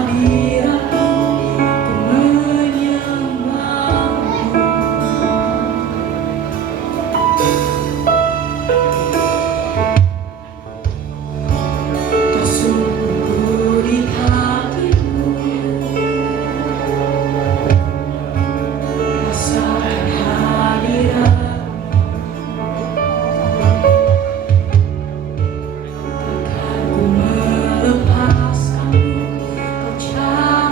Lepaskanku, kau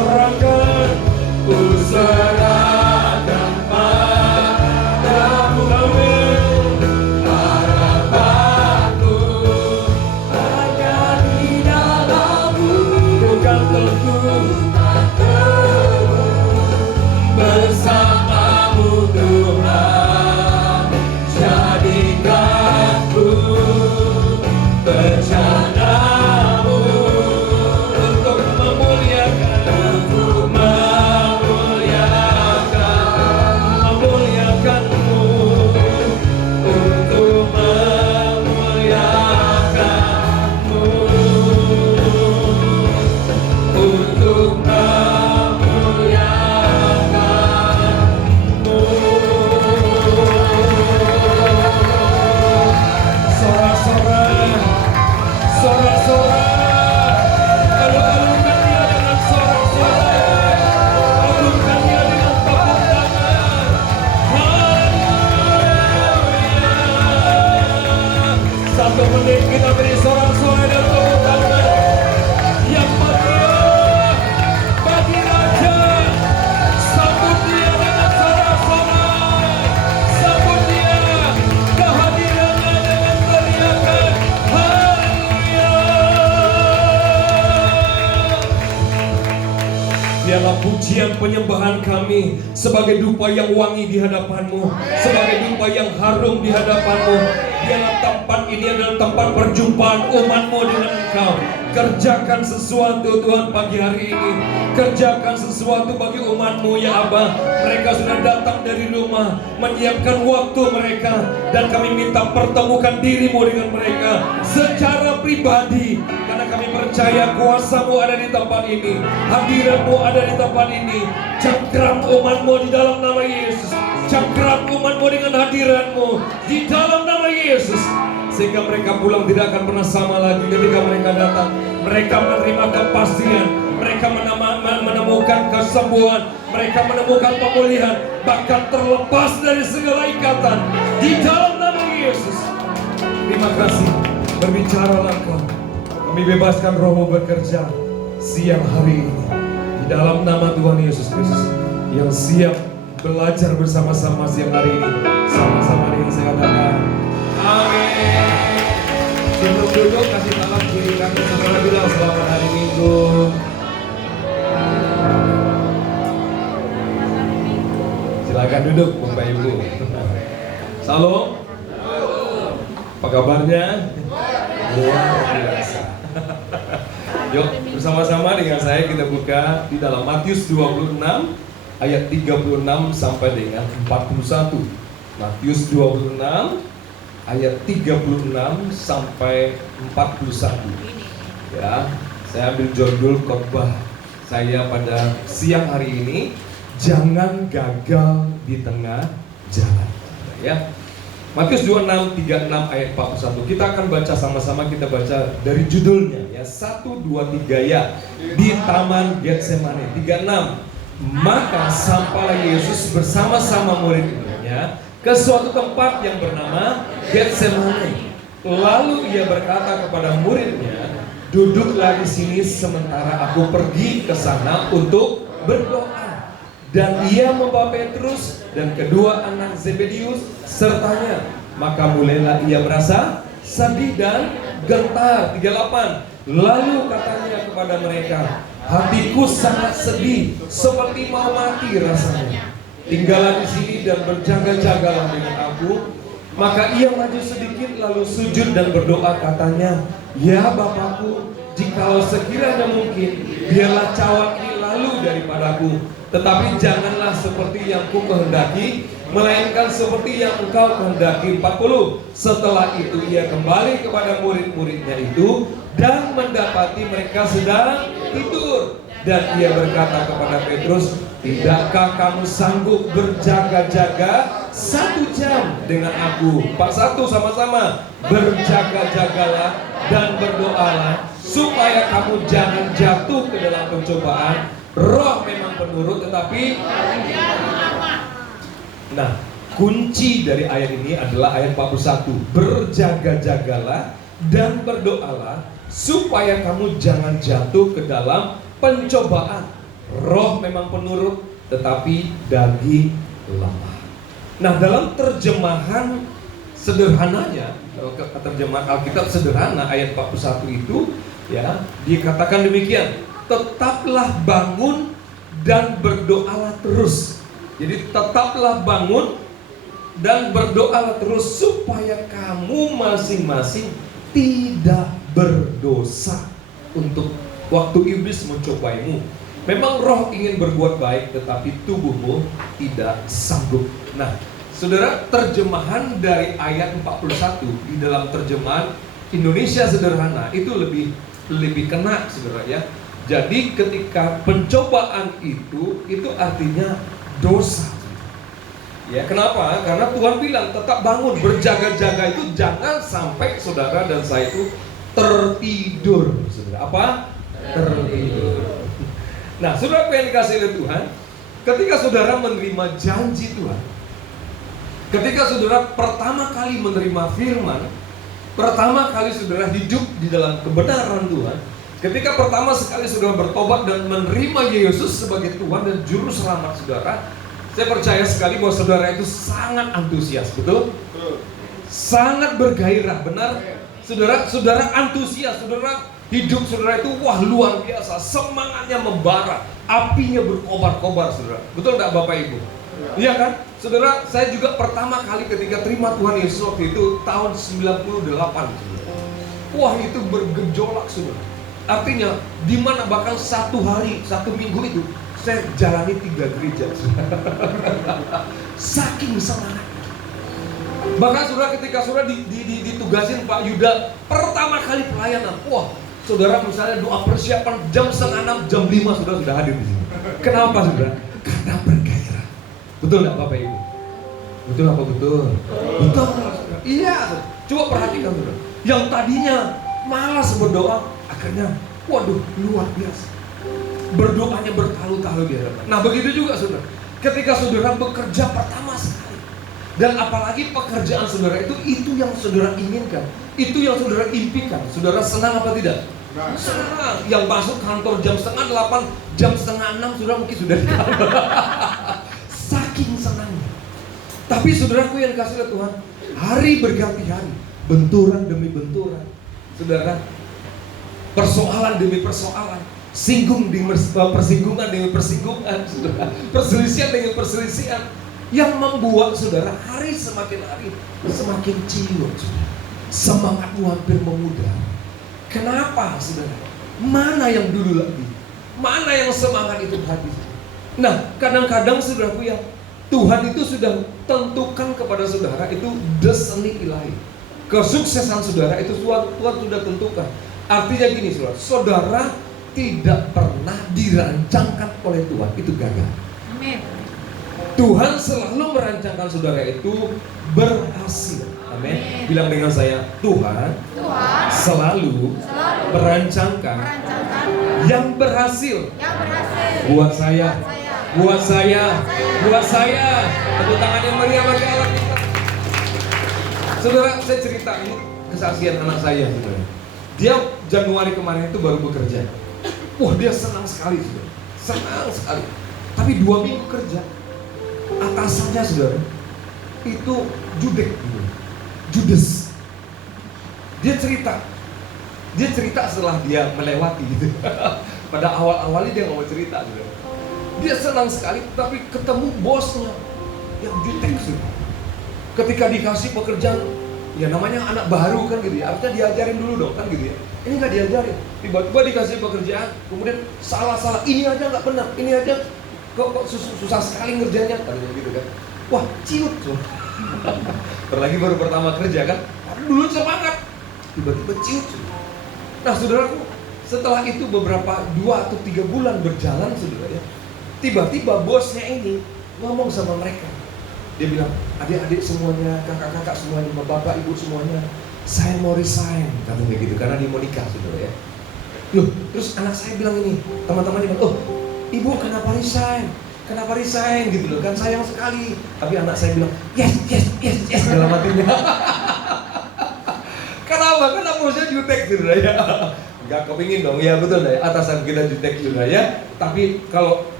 serahkan padamu. Harapanku hanya di dalam-Mu. Bukan bersama-Mu Tuhan, jadikanku bencanamu untuk memuliakanmu, untuk memuliakanmu, untuk memuliakanmu. Sorak-sorak, alung-alungkan Dia dengan sorak-sorak, agungkan Dia dengan tepuk tangan. Haleluya. 1 menit kita beri sorak-sorai dan tepuk tangan yang meriah bagi Raja. Sambut Dia dengan sorak-sorai, sambut Dia kehadirannya dengan teriakan haleluya. Biarlah pujian penyembahan kami sebagai dupa yang wangi di hadapan-Mu, sebagai dupa yang harum di hadapan-Mu. Biarlah tempat ini adalah tempat perjumpaan umat-Mu dengan Engkau. Kerjakan sesuatu Tuhan pagi hari ini. Kerjakan sesuatu bagi umat-Mu ya Abah. Mereka sudah datang dari rumah, menyiapkan waktu mereka, dan kami minta pertemukan diri-Mu dengan mereka secara pribadi. Karena kami percaya kuasa-Mu ada di tempat ini, hadirat-Mu ada di tempat ini. Cengkram umat-Mu di dalam nama Yesus. Cengkram umat-Mu dengan hadirat-Mu di dalam nama Yesus, sehingga mereka pulang tidak akan pernah sama lagi. Ketika mereka datang, mereka menerima kepastian, mereka menemukan kesembuhan, mereka menemukan pemulihan, bahkan terlepas dari segala ikatan di dalam nama Yesus. Terima kasih, berbicaralah Engkau. Kami bebaskan Roh-Mu bekerja siang hari ini di dalam nama Tuhan Yesus Kristus. Yang siap belajar bersama-sama siang hari ini, sama-sama dengan saya katakan amin. Sebelum duduk, kasih tangan kiri kanan saudara, bilang selamat hari Minggu. Silakan duduk Bapak Ibu. Salam. Apa kabarnya? Luar biasa. Yuk bersama-sama dengan saya kita buka di dalam Matius 26 ayat 36 sampai dengan 41. Matius 26 ayat 36 sampai 41. Ya, saya ambil judul khotbah saya pada siang hari ini, jangan gagal di tengah jalan. Ya. Matius 26, 36 ayat 41. Kita akan baca sama-sama, kita baca dari judulnya ya. 1, 2, 3 ya. Di Taman Getsemani. 36. Maka sampailah Yesus bersama-sama murid-muridnya ke suatu tempat yang bernama Getsemani. Lalu ia berkata kepada muridnya, duduklah di sini sementara aku pergi ke sana untuk berdoa. Dan ia membawa Petrus dan kedua anak Zebedius sertanya. Maka mulailah ia merasa sedih dan gentar. 38. Lalu katanya kepada mereka, hatiku sangat sedih, seperti mau mati rasanya. Tinggallah di sini dan berjaga-jagalah dengan aku. Maka ia maju sedikit lalu sujud dan berdoa katanya, ya Bapakku, jikalau sekiranya mungkin, biarlah cawan ini lalu daripadaku. Tetapi janganlah seperti yang ku kehendaki, melainkan seperti yang engkau kehendaki. 40. Setelah itu ia kembali kepada murid-muridnya itu dan mendapati mereka sedang tidur. Dan ia berkata kepada Petrus, tidakkah kamu sanggup berjaga-jaga 1 jam dengan aku? 41 sama-sama. Berjaga-jagalah dan berdoalah supaya kamu jangan jatuh ke dalam pencobaan. Roh memang penurut tetapi nah, kunci dari ayat ini adalah ayat 41. Berjaga-jagalah dan berdoalah supaya kamu jangan jatuh ke dalam pencobaan. Roh memang penurut tetapi daging lemah. Nah, dalam terjemahan sederhananya, terjemahan Alkitab sederhana ayat 41 itu ya, dikatakan demikian, tetaplah bangun dan berdoalah terus. Jadi tetaplah bangun dan berdoalah terus supaya kamu masing-masing tidak berdosa untuk waktu iblis mencobaimu. Memang roh ingin berbuat baik, tetapi tubuhmu tidak sanggup. Nah, saudara, terjemahan dari ayat 41 di dalam terjemahan Indonesia sederhana itu lebih kena, saudara ya. Jadi ketika pencobaan itu artinya dosa. Ya, kenapa? Karena Tuhan bilang tetap bangun, berjaga-jaga itu jangan sampai saudara dan saya itu tertidur. Saudara, apa? Tertidur. Nah, saudara yang dikasih oleh Tuhan, ketika saudara menerima janji Tuhan, ketika saudara pertama kali menerima firman, pertama kali saudara hidup di dalam kebenaran Tuhan, ketika pertama sekali saudara bertobat dan menerima Yesus sebagai Tuhan dan Juru Selamat saudara, saya percaya sekali bahwa saudara itu sangat antusias, betul? Sangat bergairah, benar? Saudara antusias, saudara hidup saudara itu wah luar biasa, semangatnya membara, apinya berkobar-kobar, saudara. Betul enggak Bapak Ibu? Iya kan? Saudara, saya juga pertama kali ketika terima Tuhan Yesus waktu itu tahun 98, saudara. Wah, itu bergejolak, saudara. Artinya, di mana bahkan satu hari, satu minggu itu saya jalani 3 gereja. Saking semangat. Bahkan saudara, ketika saudara ditugasin Pak Yuda pertama kali pelayanan, wah, saudara misalnya doa persiapan jam 5:30, jam 5 saudara sudah hadir di sini. Kenapa saudara? Karena bergairah. Betul nggak Bapak Ibu? Betul apa betul? Betul. Iya. Coba perhatikan saudara. Yang tadinya malas berdoa, akhirnya, waduh, luar biasa. Berdoanya bertalu-talu di hadapan. Nah, begitu juga saudara. Ketika saudara bekerja pertama sekali, dan apalagi pekerjaan saudara itu yang saudara inginkan, itu yang saudara impikan, saudara senang apa tidak? Senang. Yang masuk kantor jam 7:30, jam 5:30 saudara mungkin sudah di kantor. Saking senangnya. Tapi saudaraku yang dikasih oleh Tuhan, hari berganti hari, benturan demi benturan, saudara, persoalan demi persoalan, singgung demi persinggungan demi persinggungan, saudara, perselisihan demi perselisihan, yang membuat saudara hari semakin hari semakin ciut, semangatmu hampir memudar. Kenapa saudara? Mana yang dulu lagi? Mana yang semangat itu habis? Nah, kadang-kadang saudaraku ya, Tuhan itu sudah tentukan kepada saudara itu destiny ilahi. Kesuksesan saudara itu Tuhan sudah tentukan. Artinya gini saudara, saudara tidak pernah dirancangkan oleh Tuhan itu gagal. Amin. Tuhan selalu merancangkan saudara itu berhasil. Amin. Bilang dengan saya, Tuhan selalu merancangkan yang berhasil. Buat saya. Tepuk tangan yang meriah bagi Allah kita. Saudara, saya cerita ini kesaksian anak saya, saudara. Dia Januari kemarin itu baru bekerja. Wah, dia senang sekali, saudara. Senang sekali. Tapi 2 minggu kerja, atasannya saudara itu judes. Dia cerita setelah dia melewati gitu. Pada awal-awalnya dia nggak mau cerita, saudara. Dia senang sekali, tapi ketemu bosnya yang jutek, saudara. Ketika dikasih pekerjaan, ya namanya anak baru kan gitu ya, harusnya diajarin dulu dong kan gitu ya. Ini nggak diajarin, tiba-tiba dikasih pekerjaan, kemudian salah, ini aja nggak benar, ini aja kok susah sekali ngerjainnya, tadinya gitu kan. Wah, ciut tuh. Terlagi baru pertama kerja kan, dulu semangat, tiba-tiba ciut. Nah saudaraku, setelah itu beberapa 2 atau 3 bulan berjalan saudara ya, tiba-tiba bosnya ini ngomong sama mereka. Dia bilang, adik-adik semuanya, kakak-kakak semuanya, bapak, ibu semuanya, saya mau resign, katanya gitu, karena dia mau nikah, saudara ya. Loh, terus anak saya bilang ini, teman-teman bilang, oh, ibu kenapa resign? Kenapa resign gitu loh, kan sayang sekali. Tapi anak saya bilang, yes, dalam hatinya. Kenapa? Karena bosnya jutek, saudara ya. Gak kepingin dong, ya betul ya, atasan kita jutek, saudara ya. Tapi kalau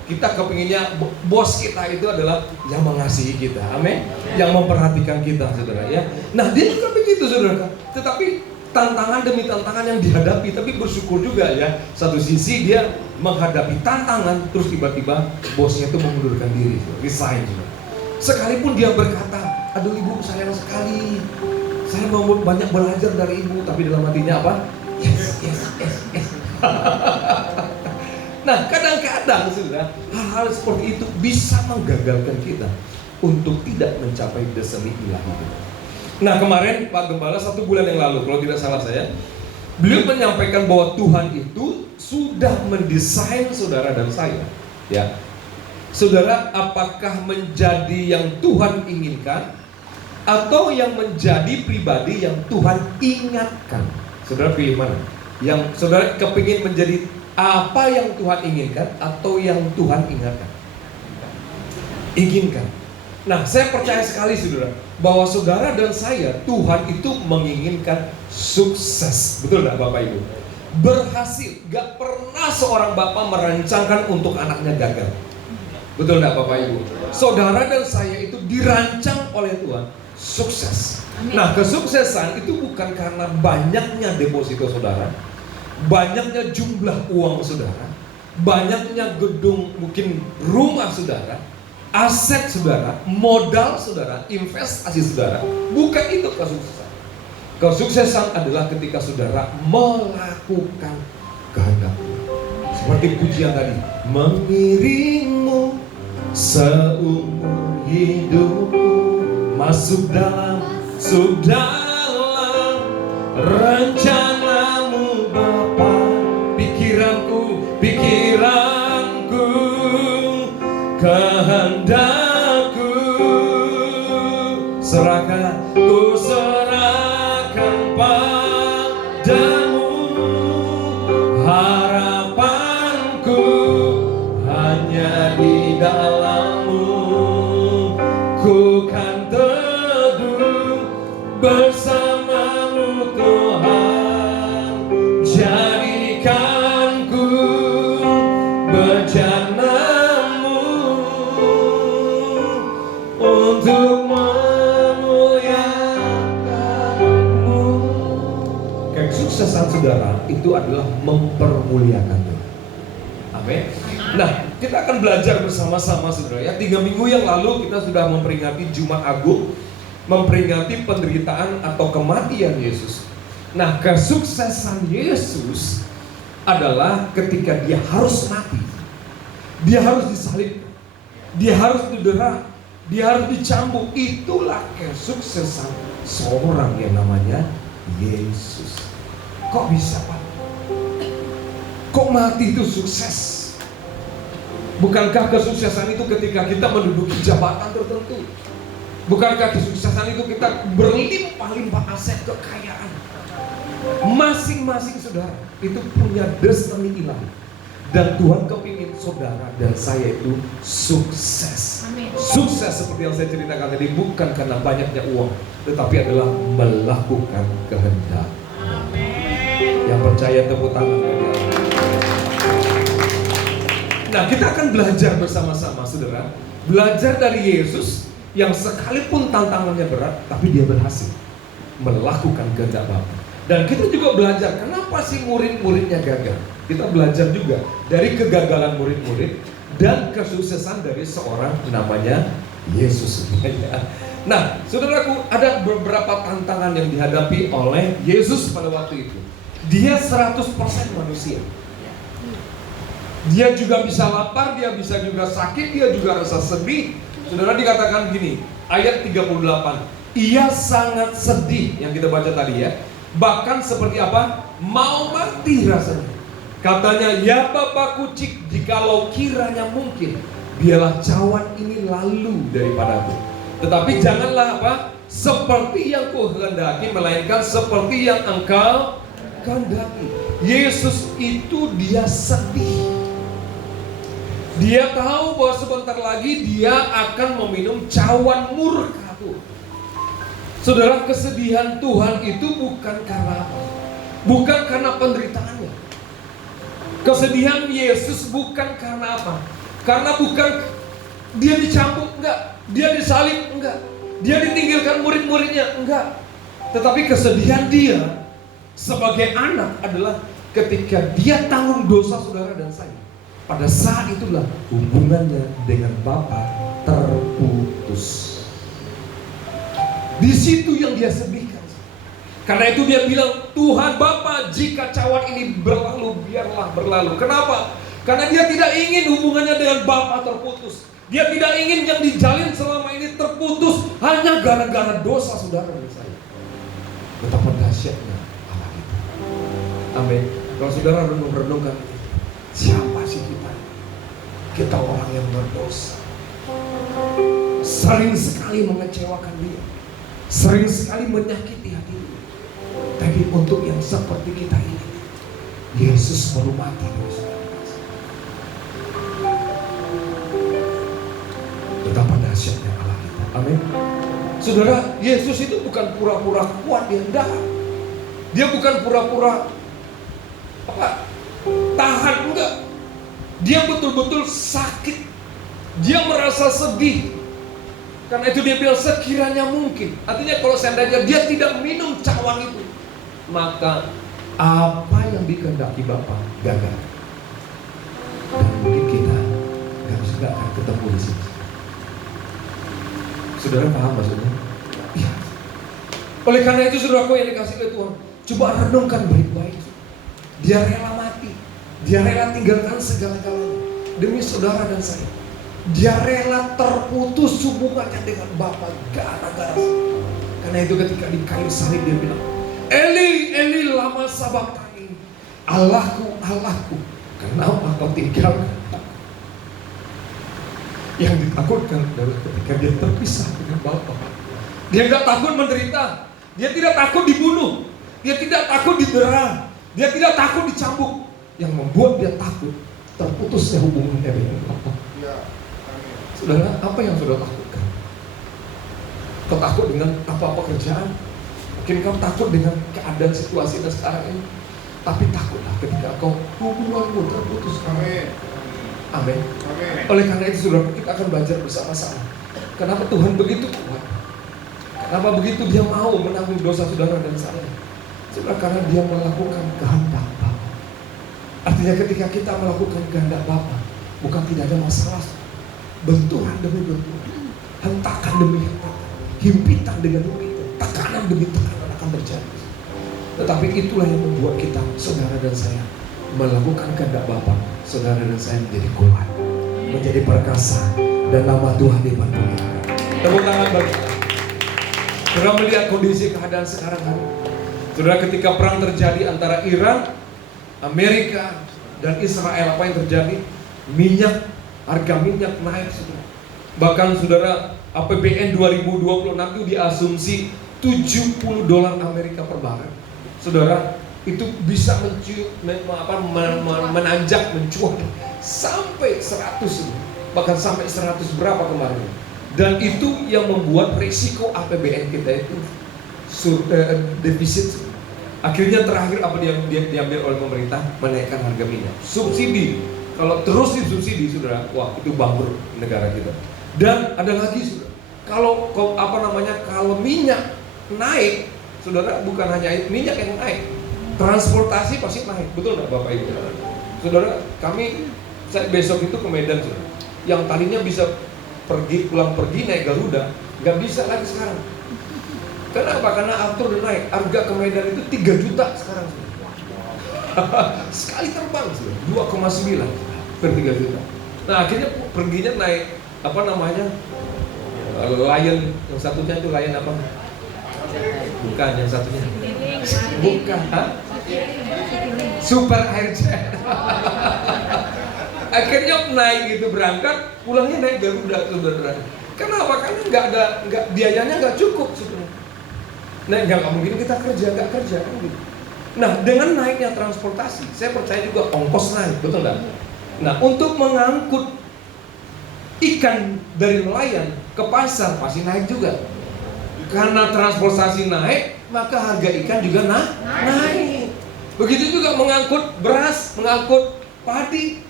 Kita kepinginnya bos kita itu adalah yang mengasihi kita, amin, yang memperhatikan kita, saudara ya. Nah dia juga begitu, saudara. Tetapi tantangan demi tantangan yang dihadapi, tapi bersyukur juga ya. Satu sisi dia menghadapi tantangan, terus tiba-tiba bosnya itu mengundurkan diri, resign. Sekalipun dia berkata, aduh ibu sayang sekali, saya mau banyak belajar dari ibu, tapi dalam hatinya apa? Yes. Nah kadang-kadang sudah hal-hal seperti itu bisa menggagalkan kita untuk tidak mencapai destiny ilahi kita. Nah kemarin Pak Gembala 1 bulan yang lalu, kalau tidak salah saya, beliau menyampaikan bahwa Tuhan itu sudah mendesain saudara dan saya. Ya, saudara apakah menjadi yang Tuhan inginkan atau yang menjadi pribadi yang Tuhan ingatkan? Saudara pilih mana? Yang saudara kepingin menjadi apa yang Tuhan inginkan atau yang Tuhan ingatkan? Inginkan. Nah, saya percaya sekali saudara bahwa saudara dan saya, Tuhan itu menginginkan sukses. Betul gak Bapak Ibu? Berhasil. Gak pernah seorang bapak merancangkan untuk anaknya gagal. Betul gak Bapak Ibu? Saudara dan saya itu dirancang oleh Tuhan sukses. Nah, kesuksesan itu bukan karena banyaknya deposito saudara, banyaknya jumlah uang saudara, banyaknya gedung, mungkin rumah saudara, aset saudara, modal saudara, investasi saudara. Bukan itu kesuksesan. Kesuksesan adalah ketika saudara melakukan kehendak Tuhan. Seperti pujian tadi, mengiringmu seumur hidupku, masuk dalam rencanamu Bapa. Pikiranku, kehendakku ku serahkan padamu. Harapanku hanya di dalam-Mu. Ku kan teduh bersama-Mu Tuhan. Jadikanku bejana-Mu untuk memuliakan-Mu. Kesuksesan saudara itu adalah mempermuliakan Tuhan. Amin. Nah, kita akan belajar bersama-sama saudara ya. 3 minggu yang lalu kita sudah memperingati Jumat Agung, memperingati penderitaan atau kematian Yesus. Nah, kesuksesan Yesus adalah ketika dia harus mati, dia harus disalibkan, dia harus didera, dia harus dicambuk. Itulah kesuksesan seorang yang namanya Yesus. Kok bisa Pak? Kok mati itu sukses? Bukankah kesuksesan itu ketika kita menduduki jabatan tertentu? Bukankah kesuksesan itu kita berlimpah-limpah aset kekayaan? Masing-masing saudara itu punya destiny ilahi. Dan Tuhan kepingin saudara dan saya itu sukses. Amin. Sukses seperti yang saya ceritakan tadi bukan karena banyaknya uang, tetapi adalah melakukan kehendak. Amin. Yang percaya tepuk tangan bagi Allah. Nah, kita akan belajar bersama-sama saudara. Belajar dari Yesus yang sekalipun tantangannya berat, tapi dia berhasil melakukan kehendak Bapa. Dan kita juga belajar kenapa sih murid-muridnya gagal. Kita belajar juga dari kegagalan murid-murid dan kesuksesan dari seorang namanya Yesus. Nah, saudaraku, ada beberapa tantangan yang dihadapi oleh Yesus pada waktu itu. Dia 100% manusia. Dia juga bisa lapar, dia bisa juga sakit, dia juga rasa sedih. Saudara, dikatakan gini, ayat 38. Ia sangat sedih, yang kita baca tadi ya. Bahkan seperti apa? Mau mati rasanya. Katanya, ya Bapakku, jikalau kiranya mungkin, biarlah cawan ini lalu daripadaku. Tetapi janganlah apa? Seperti yang kuhendaki, melainkan seperti yang engkau kehendaki. Yesus itu dia sedih. Dia tahu bahwa sebentar lagi dia akan meminum cawan murka Tuhan. Saudara, kesedihan Tuhan itu bukan karena apa? Bukan karena penderitaannya. Kesedihan Yesus bukan karena apa? Karena bukan dia dicambuk, enggak. Dia disalib, enggak. Dia ditinggalkan murid-muridnya, enggak. Tetapi kesedihan dia sebagai anak adalah ketika dia tanggung dosa saudara dan saya. Pada saat itulah hubungannya dengan Bapa terputus. Di situ yang dia sedihkan. Karena itu dia bilang, Tuhan Bapa, jika cawan ini berlalu, biarlah berlalu. Kenapa? Karena dia tidak ingin hubungannya dengan Bapa terputus. Dia tidak ingin yang dijalin selama ini terputus hanya gara-gara dosa saudara dan saya. Betapa dahsyatnya Allah itu. Amin. Kalau saudara renung-renungkan, siapa sih kita? Kita orang yang berdosa. Sering sekali mengecewakan dia. Sering sekali menyakiti hati dia. Tapi untuk yang seperti kita ini, Yesus baru mati. Betapa dahsyatnya Allah kita. Amin. Saudara, Yesus itu bukan pura-pura kuat, dia bukan pura-pura tahan, enggak. Dia betul-betul sakit. Dia merasa sedih. Karena itu dia bilang sekiranya mungkin. Artinya kalau seandainya dia tidak minum cawan itu, maka apa yang dikehendaki Bapa gagal. Dan mungkin kita nggak akan ketemu di sini. Saudara paham maksudnya? Iya. Oleh karena itu saudaraku yang dikasih oleh Tuhan, coba renungkan baik-baik. Dia rela mati. Dia rela tinggalkan segala-galanya demi saudara dan saya. Dia rela terputus hubungannya dengan Bapa gara-gara. Karena itu ketika di kayu salib dia bilang, Eli, Eli lama sabachthani, Allahku, Allahku, kenapa kau tinggalkan aku? Yang ditakutkan adalah ketika dia terpisah dengan Bapa. Dia tidak takut menderita, dia tidak takut dibunuh, dia tidak takut didera, dia tidak takut dicambuk. Yang membuat dia takut terputusnya hubungannya dengan Bapa. Saudara, apa yang saudara takutkan? Kau takut dengan apa pekerjaan? Mungkin kau takut dengan keadaan situasi dan sekarang ini. Tapi takutlah ketika kau hubunganmu terputus. Amin. Amin. Oleh karena itu saudara, kita akan belajar bersama-sama. Kenapa Tuhan begitu kuat? Kenapa begitu dia mau menanggung dosa saudara dan saya? Saudara, karena dia melakukan kehendak Bapa. Artinya ketika kita melakukan kehendak Bapa, bukan tidak ada masalah. Benturan demi benturan, hentakan demi hentakan, himpitan dengan himpitan, tekanan demi tekanan akan terjadi. Tetapi itulah yang membuat kita, saudara dan saya, melakukan kehendak Bapa. Saudara dan saya menjadi kuat, menjadi perkasa, dan nama Tuhan dipermuliakan. Tepuk tangan bagi kita. Saudara melihat kondisi keadaan sekarang hari. Saudara, ketika perang terjadi antara Iran, Amerika, dan Israel, apa yang terjadi? Harga minyak naik, saudara. Bahkan saudara, APBN 2026 itu diasumsi $70 Amerika per barel. Saudara, itu bisa menanjak, mencuat sampai 100, bahkan sampai 100 berapa kemarin. Dan itu yang membuat risiko APBN kita itu defisit. Akhirnya terakhir apa yang diambil oleh pemerintah? Menaikkan harga minyak, subsidi. Kalau terus disubsidi, saudara, wah itu bangkrut negara kita. Dan ada lagi, saudara, kalau minyak naik, saudara, bukan hanya minyak yang naik, transportasi pasti naik, betul nggak Bapak Ibu? Saudara, saya besok itu ke Medan, saudara, yang tadinya bisa pulang pergi naik Garuda, nggak bisa lagi sekarang. Kenapa? Karena aftur udah naik, harga ke Medan itu 3 juta sekarang, saudara. Sekali terbang, 2,9 per 3 juta. Nah akhirnya perginya naik Lion, yang satunya itu Lion apa? Bukan, yang satunya bukan, Super Airjet. Akhirnya naik gitu, berangkat, pulangnya naik Garuda, saudara. Kenapa? Karena biayanya nggak cukup, saudara. Nah nggak mungkin kita nggak kerja kan gitu. Nah, dengan naiknya transportasi, saya percaya juga ongkos naik, betul nggak? Nah, untuk mengangkut ikan dari nelayan ke pasar pasti naik juga. Karena transportasi naik, maka harga ikan juga naik. Begitu juga mengangkut beras, mengangkut padi,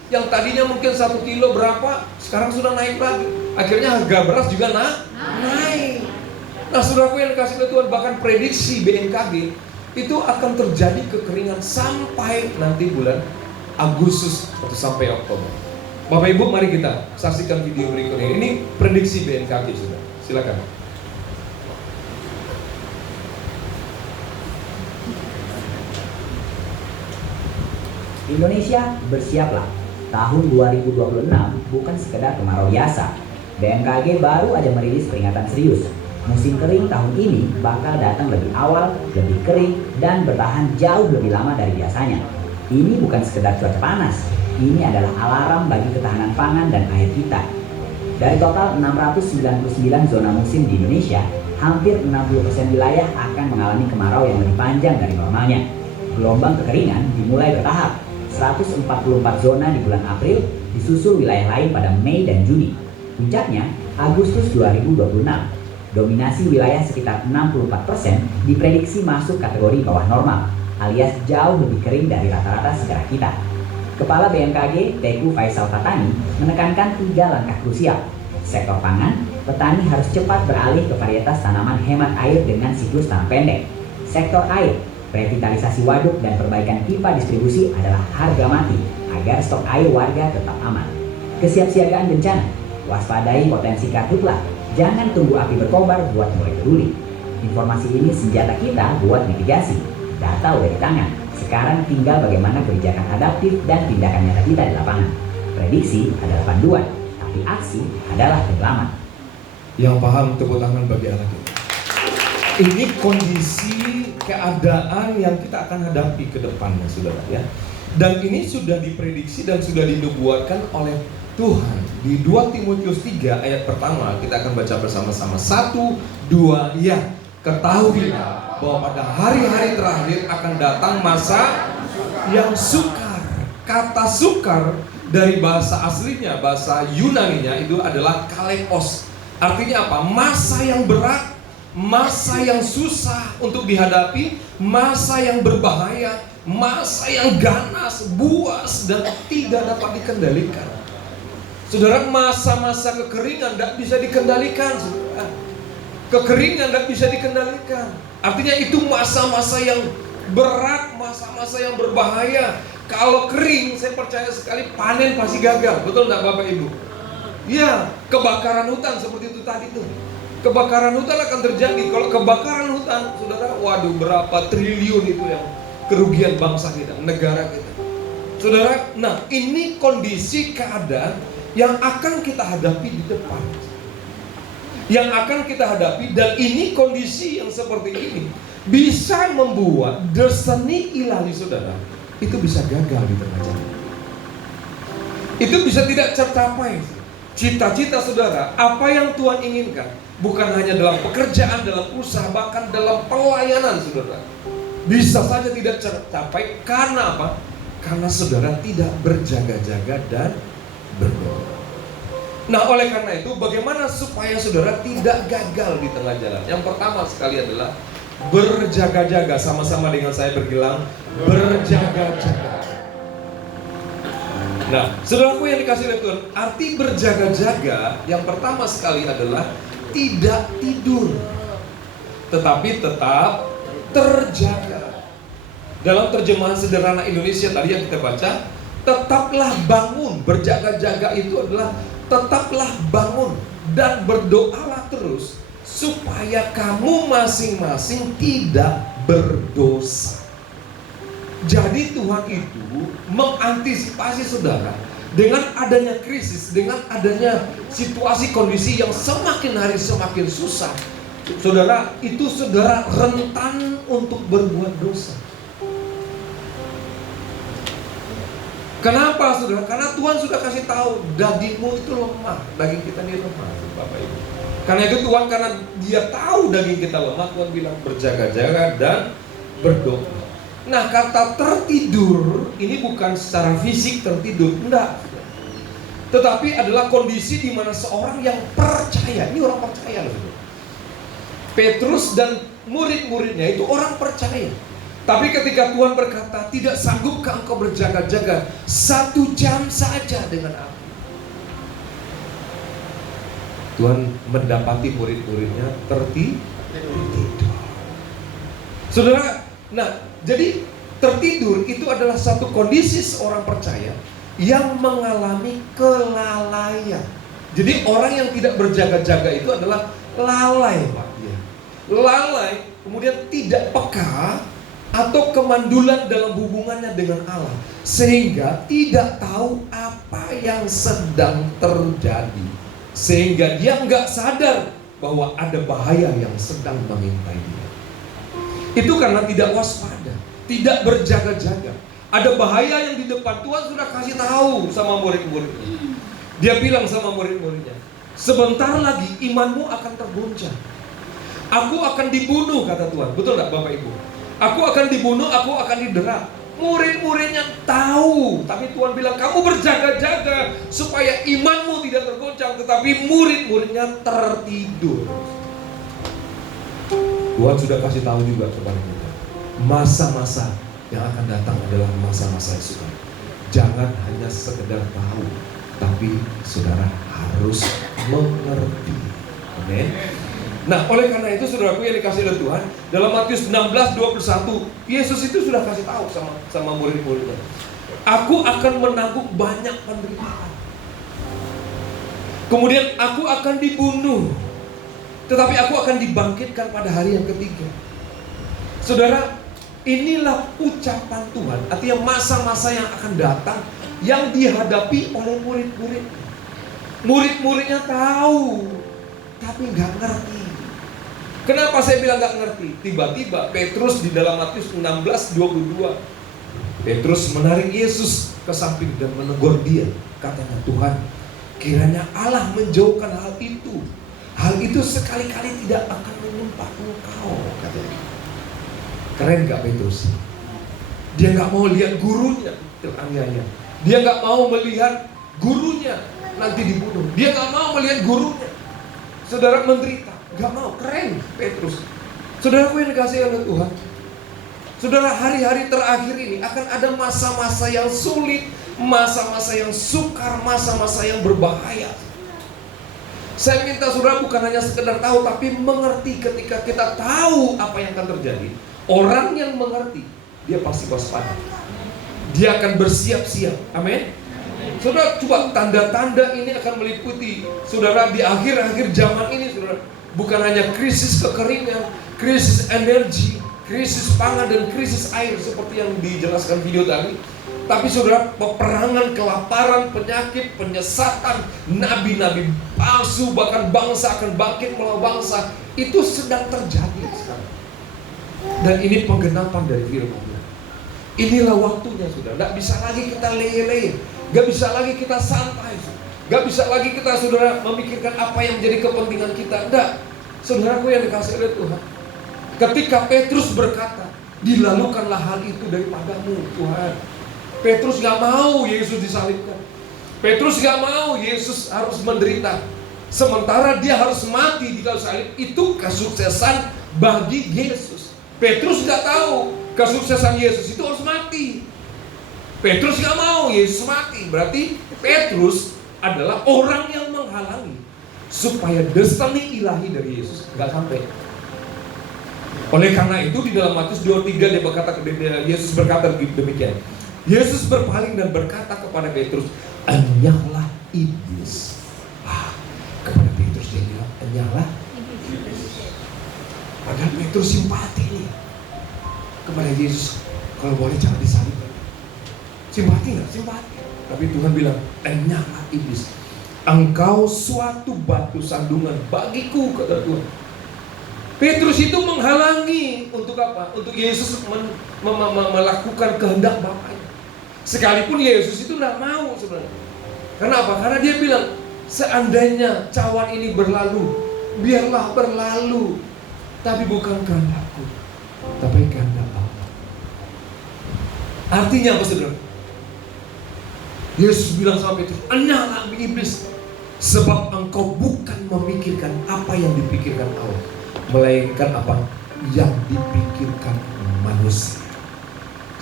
Yang tadinya mungkin 1 kilo berapa, sekarang sudah naik lagi. Akhirnya harga beras juga naik. Nah, saudaraku yang dikasih oleh Tuhan, bahkan prediksi BMKG itu akan terjadi kekeringan sampai nanti bulan Agustus atau sampai Oktober. Bapak Ibu, mari kita saksikan video berikutnya. Ini prediksi BMKG sudah. Silakan. Indonesia, bersiaplah. Tahun 2026 bukan sekedar kemarau biasa. BMKG baru aja merilis peringatan serius. Musim kering tahun ini bakal datang lebih awal, lebih kering, dan bertahan jauh lebih lama dari biasanya. Ini bukan sekedar cuaca panas, ini adalah alarm bagi ketahanan pangan dan air kita. Dari total 699 zona musim di Indonesia, hampir 60% wilayah akan mengalami kemarau yang lebih panjang dari normalnya. Gelombang kekeringan dimulai bertahap. 144 zona di bulan April, disusul wilayah lain pada Mei dan Juni. Puncaknya, Agustus 2026. Dominasi wilayah sekitar 64% diprediksi masuk kategori bawah normal, alias jauh lebih kering dari rata-rata sejarah kita. Kepala BMKG, Teguh Faisal Fatani, menekankan 3 langkah krusial. Sektor pangan, petani harus cepat beralih ke varietas tanaman hemat air dengan siklus tanam pendek. Sektor air, revitalisasi waduk dan perbaikan pipa distribusi adalah harga mati agar stok air warga tetap aman. Kesiapsiagaan bencana, waspadai potensi karhutlah. Jangan tunggu api berkobar buat mulai peduli. Informasi ini senjata kita buat mitigasi. Data udah di tangan. Sekarang tinggal bagaimana kebijakan adaptif dan tindakan nyata kita di lapangan. Prediksi adalah panduan, tapi aksi adalah penyelamat. Yang paham, tepuk tangan bagi anak kita. Ini kondisi keadaan yang kita akan hadapi ke depannya, saudara ya. Dan ini sudah diprediksi dan sudah dinubuatkan oleh Tuhan. Di 2 Timotius 3 ayat pertama kita akan baca bersama-sama. 1, 2, ya. Ketahuilah bahwa pada hari-hari terakhir akan datang masa yang sukar. Kata sukar dari bahasa aslinya, bahasa Yunaninya itu adalah kalekos. Artinya apa? Masa yang berat, masa yang susah untuk dihadapi, masa yang berbahaya, masa yang ganas, buas, dan tidak dapat dikendalikan. Saudara, masa-masa kekeringan tidak bisa dikendalikan, saudara. Kekeringan tidak bisa dikendalikan. Artinya itu masa-masa yang berat, masa-masa yang berbahaya. Kalau kering, saya percaya sekali panen pasti gagal. Betul tidak Bapak Ibu? Ya, kebakaran hutan seperti itu tadi tuh. Kebakaran hutan akan terjadi. Kalau kebakaran hutan, saudara, waduh berapa triliun itu yang kerugian bangsa kita, negara kita. Saudara, nah ini kondisi keadaan yang akan kita hadapi di depan, yang akan kita hadapi. Dan ini kondisi yang seperti ini bisa membuat desani ilahi saudara itu bisa gagal di tengah jalan. Itu bisa tidak tercapai cita-cita saudara, apa yang Tuhan inginkan. Bukan hanya dalam pekerjaan, dalam usaha, bahkan dalam pelayanan saudara, bisa saja tidak tercapai. Karena apa? Karena saudara tidak berjaga-jaga dan berdoa. Nah, oleh karena itu, bagaimana supaya saudara tidak gagal di tengah jalan? Yang pertama sekali adalah berjaga-jaga. Sama-sama dengan saya berbilang, berjaga-jaga. Nah, saudaraku yang dikasih oleh Tuhan, arti berjaga-jaga yang pertama sekali adalah tidak tidur, tetapi tetap terjaga. Dalam terjemahan sederhana Indonesia tadi yang kita baca, tetaplah bangun. Berjaga-jaga itu adalah tetaplah bangun dan berdoalah terus supaya kamu masing-masing tidak berdosa. Jadi Tuhan itu mengantisipasi saudara dengan adanya krisis, dengan adanya situasi kondisi yang semakin hari semakin susah. Saudara, itu saudara rentan untuk berbuat dosa. Kenapa saudara? Karena Tuhan sudah kasih tahu dagingmu itu lemah, daging kita ini lemah, Bapak Ibu. Karena itu Tuhan, karena Dia tahu daging kita lemah, Tuhan bilang berjaga-jaga dan berdoa. Nah, kata tertidur ini bukan secara fisik tertidur, enggak. Tetapi adalah kondisi di mana seorang yang percaya, ini orang percaya loh. Petrus dan murid-muridnya itu orang percaya. Tapi ketika Tuhan berkata, tidak sanggupkah engkau berjaga-jaga 1 jam saja dengan aku? Tuhan mendapati murid-muridnya tertidur. Saudara, nah jadi tertidur itu adalah satu kondisi seorang percaya yang mengalami kelalaian. Jadi orang yang tidak berjaga-jaga itu adalah lalai, Pak. Ya. Lalai, kemudian tidak peka atau kemandulan dalam hubungannya dengan Allah, sehingga tidak tahu apa yang sedang terjadi, sehingga dia nggak sadar bahwa ada bahaya yang sedang mengintai dia. Itu karena tidak waspada, tidak berjaga-jaga. Ada bahaya yang di depan. Tuhan sudah kasih tahu sama murid-muridnya. Dia bilang sama murid-muridnya, sebentar lagi imanmu akan terguncang. Aku akan dibunuh, kata Tuhan. Betul nggak Bapak Ibu? Aku akan dibunuh, aku akan didera. Murid-muridnya tahu, tapi Tuhan bilang kamu berjaga-jaga supaya imanmu tidak tergoncang. Tetapi murid-muridnya tertidur. Tuhan sudah kasih tahu juga kepada kita, masa-masa yang akan datang adalah masa-masa yang sukar. Jangan hanya sekedar tahu, tapi saudara harus mengerti. Amin. Nah, oleh karena itu saudaraku yang dikasih oleh Tuhan, dalam Matius 16:21, Yesus itu sudah kasih tahu sama murid-muridnya, aku akan menanggung banyak penderitaan. Kemudian aku akan dibunuh, tetapi aku akan dibangkitkan pada hari yang ketiga. Saudara, inilah ucapan Tuhan, artinya masa-masa yang akan datang yang dihadapi oleh murid-murid. Murid-muridnya tahu, tapi nggak ngerti. Kenapa saya bilang nggak ngerti? Tiba-tiba Petrus di dalam Matius 16:22, Petrus menarik Yesus ke samping dan menegur dia. Katanya, Tuhan, kiranya Allah menjauhkan hal itu. Hal itu sekali-kali tidak akan menimpa engkau, katanya. Keren gak Petrus? Dia gak mau lihat gurunya teraniaya. Dia gak mau melihat gurunya nanti dibunuh. Dia gak mau melihat gurunya saudara menderita. Gak mau. Keren Petrus. Saudaraku yang dikasihi oleh Tuhan, saudara, hari-hari terakhir ini akan ada masa-masa yang sulit, masa-masa yang sukar, masa-masa yang berbahaya. Saya minta saudara bukan hanya sekedar tahu, tapi mengerti. Ketika kita tahu apa yang akan terjadi, orang yang mengerti, dia pasti waspada. Dia akan bersiap-siap. Amin. Saudara, coba tanda-tanda ini akan meliputi saudara di akhir-akhir zaman ini, saudara. Bukan hanya krisis kekeringan, krisis energi, krisis pangan, dan krisis air seperti yang dijelaskan video tadi. Tapi saudara, peperangan, kelaparan, penyakit, penyesatan, nabi-nabi palsu, bahkan bangsa akan bangkit melawan bangsa, itu sedang terjadi sekarang. Dan ini penggenapan dari firman. Inilah waktunya, saudara. Gak bisa lagi kita leye-leye, gak bisa lagi kita santai, gak bisa lagi kita, saudara, memikirkan apa yang menjadi kepentingan kita. Enggak, saudaraku yang dikasih oleh Tuhan, ketika Petrus berkata, dilalukanlah hal itu daripadamu, Tuhan. Petrus gak mau Yesus disalibkan. Petrus gak mau Yesus harus menderita, sementara dia harus mati di kayu salib. Itu kesuksesan bagi Yesus. Petrus gak tahu kesuksesan Yesus itu harus mati. Petrus gak mau Yesus mati. Berarti Petrus adalah orang yang menghalangi supaya destiny ilahi dari Yesus gak sampai. Oleh karena itu di dalam Matius 23 Yesus berkata demikian. Yesus berpaling dan berkata kepada Petrus, enyahlah iblis. Kepada Petrus dia bilang, enyahlah iblis. Padahal Petrus simpati nih kepada Yesus. Kalau boleh jangan disalibkan. Simpati gak? Simpati. Tapi Tuhan bilang, enyahlah iblis. Engkau suatu batu sandungan bagiku, kata Tuhan. Petrus itu menghalangi untuk apa? Untuk Yesus melakukan kehendak Bapaknya. Sekalipun Yesus itu tidak mau sebenarnya. Kenapa? Karena dia bilang, seandainya cawan ini berlalu, biarlah berlalu, tapi bukan kehendakku, tapi kehendak Allah. Artinya apa, saudara? Yesus bilang sama Petrus, enyahlah iblis, sebab engkau bukan memikirkan apa yang dipikirkan Allah, melainkan apa yang dipikirkan manusia.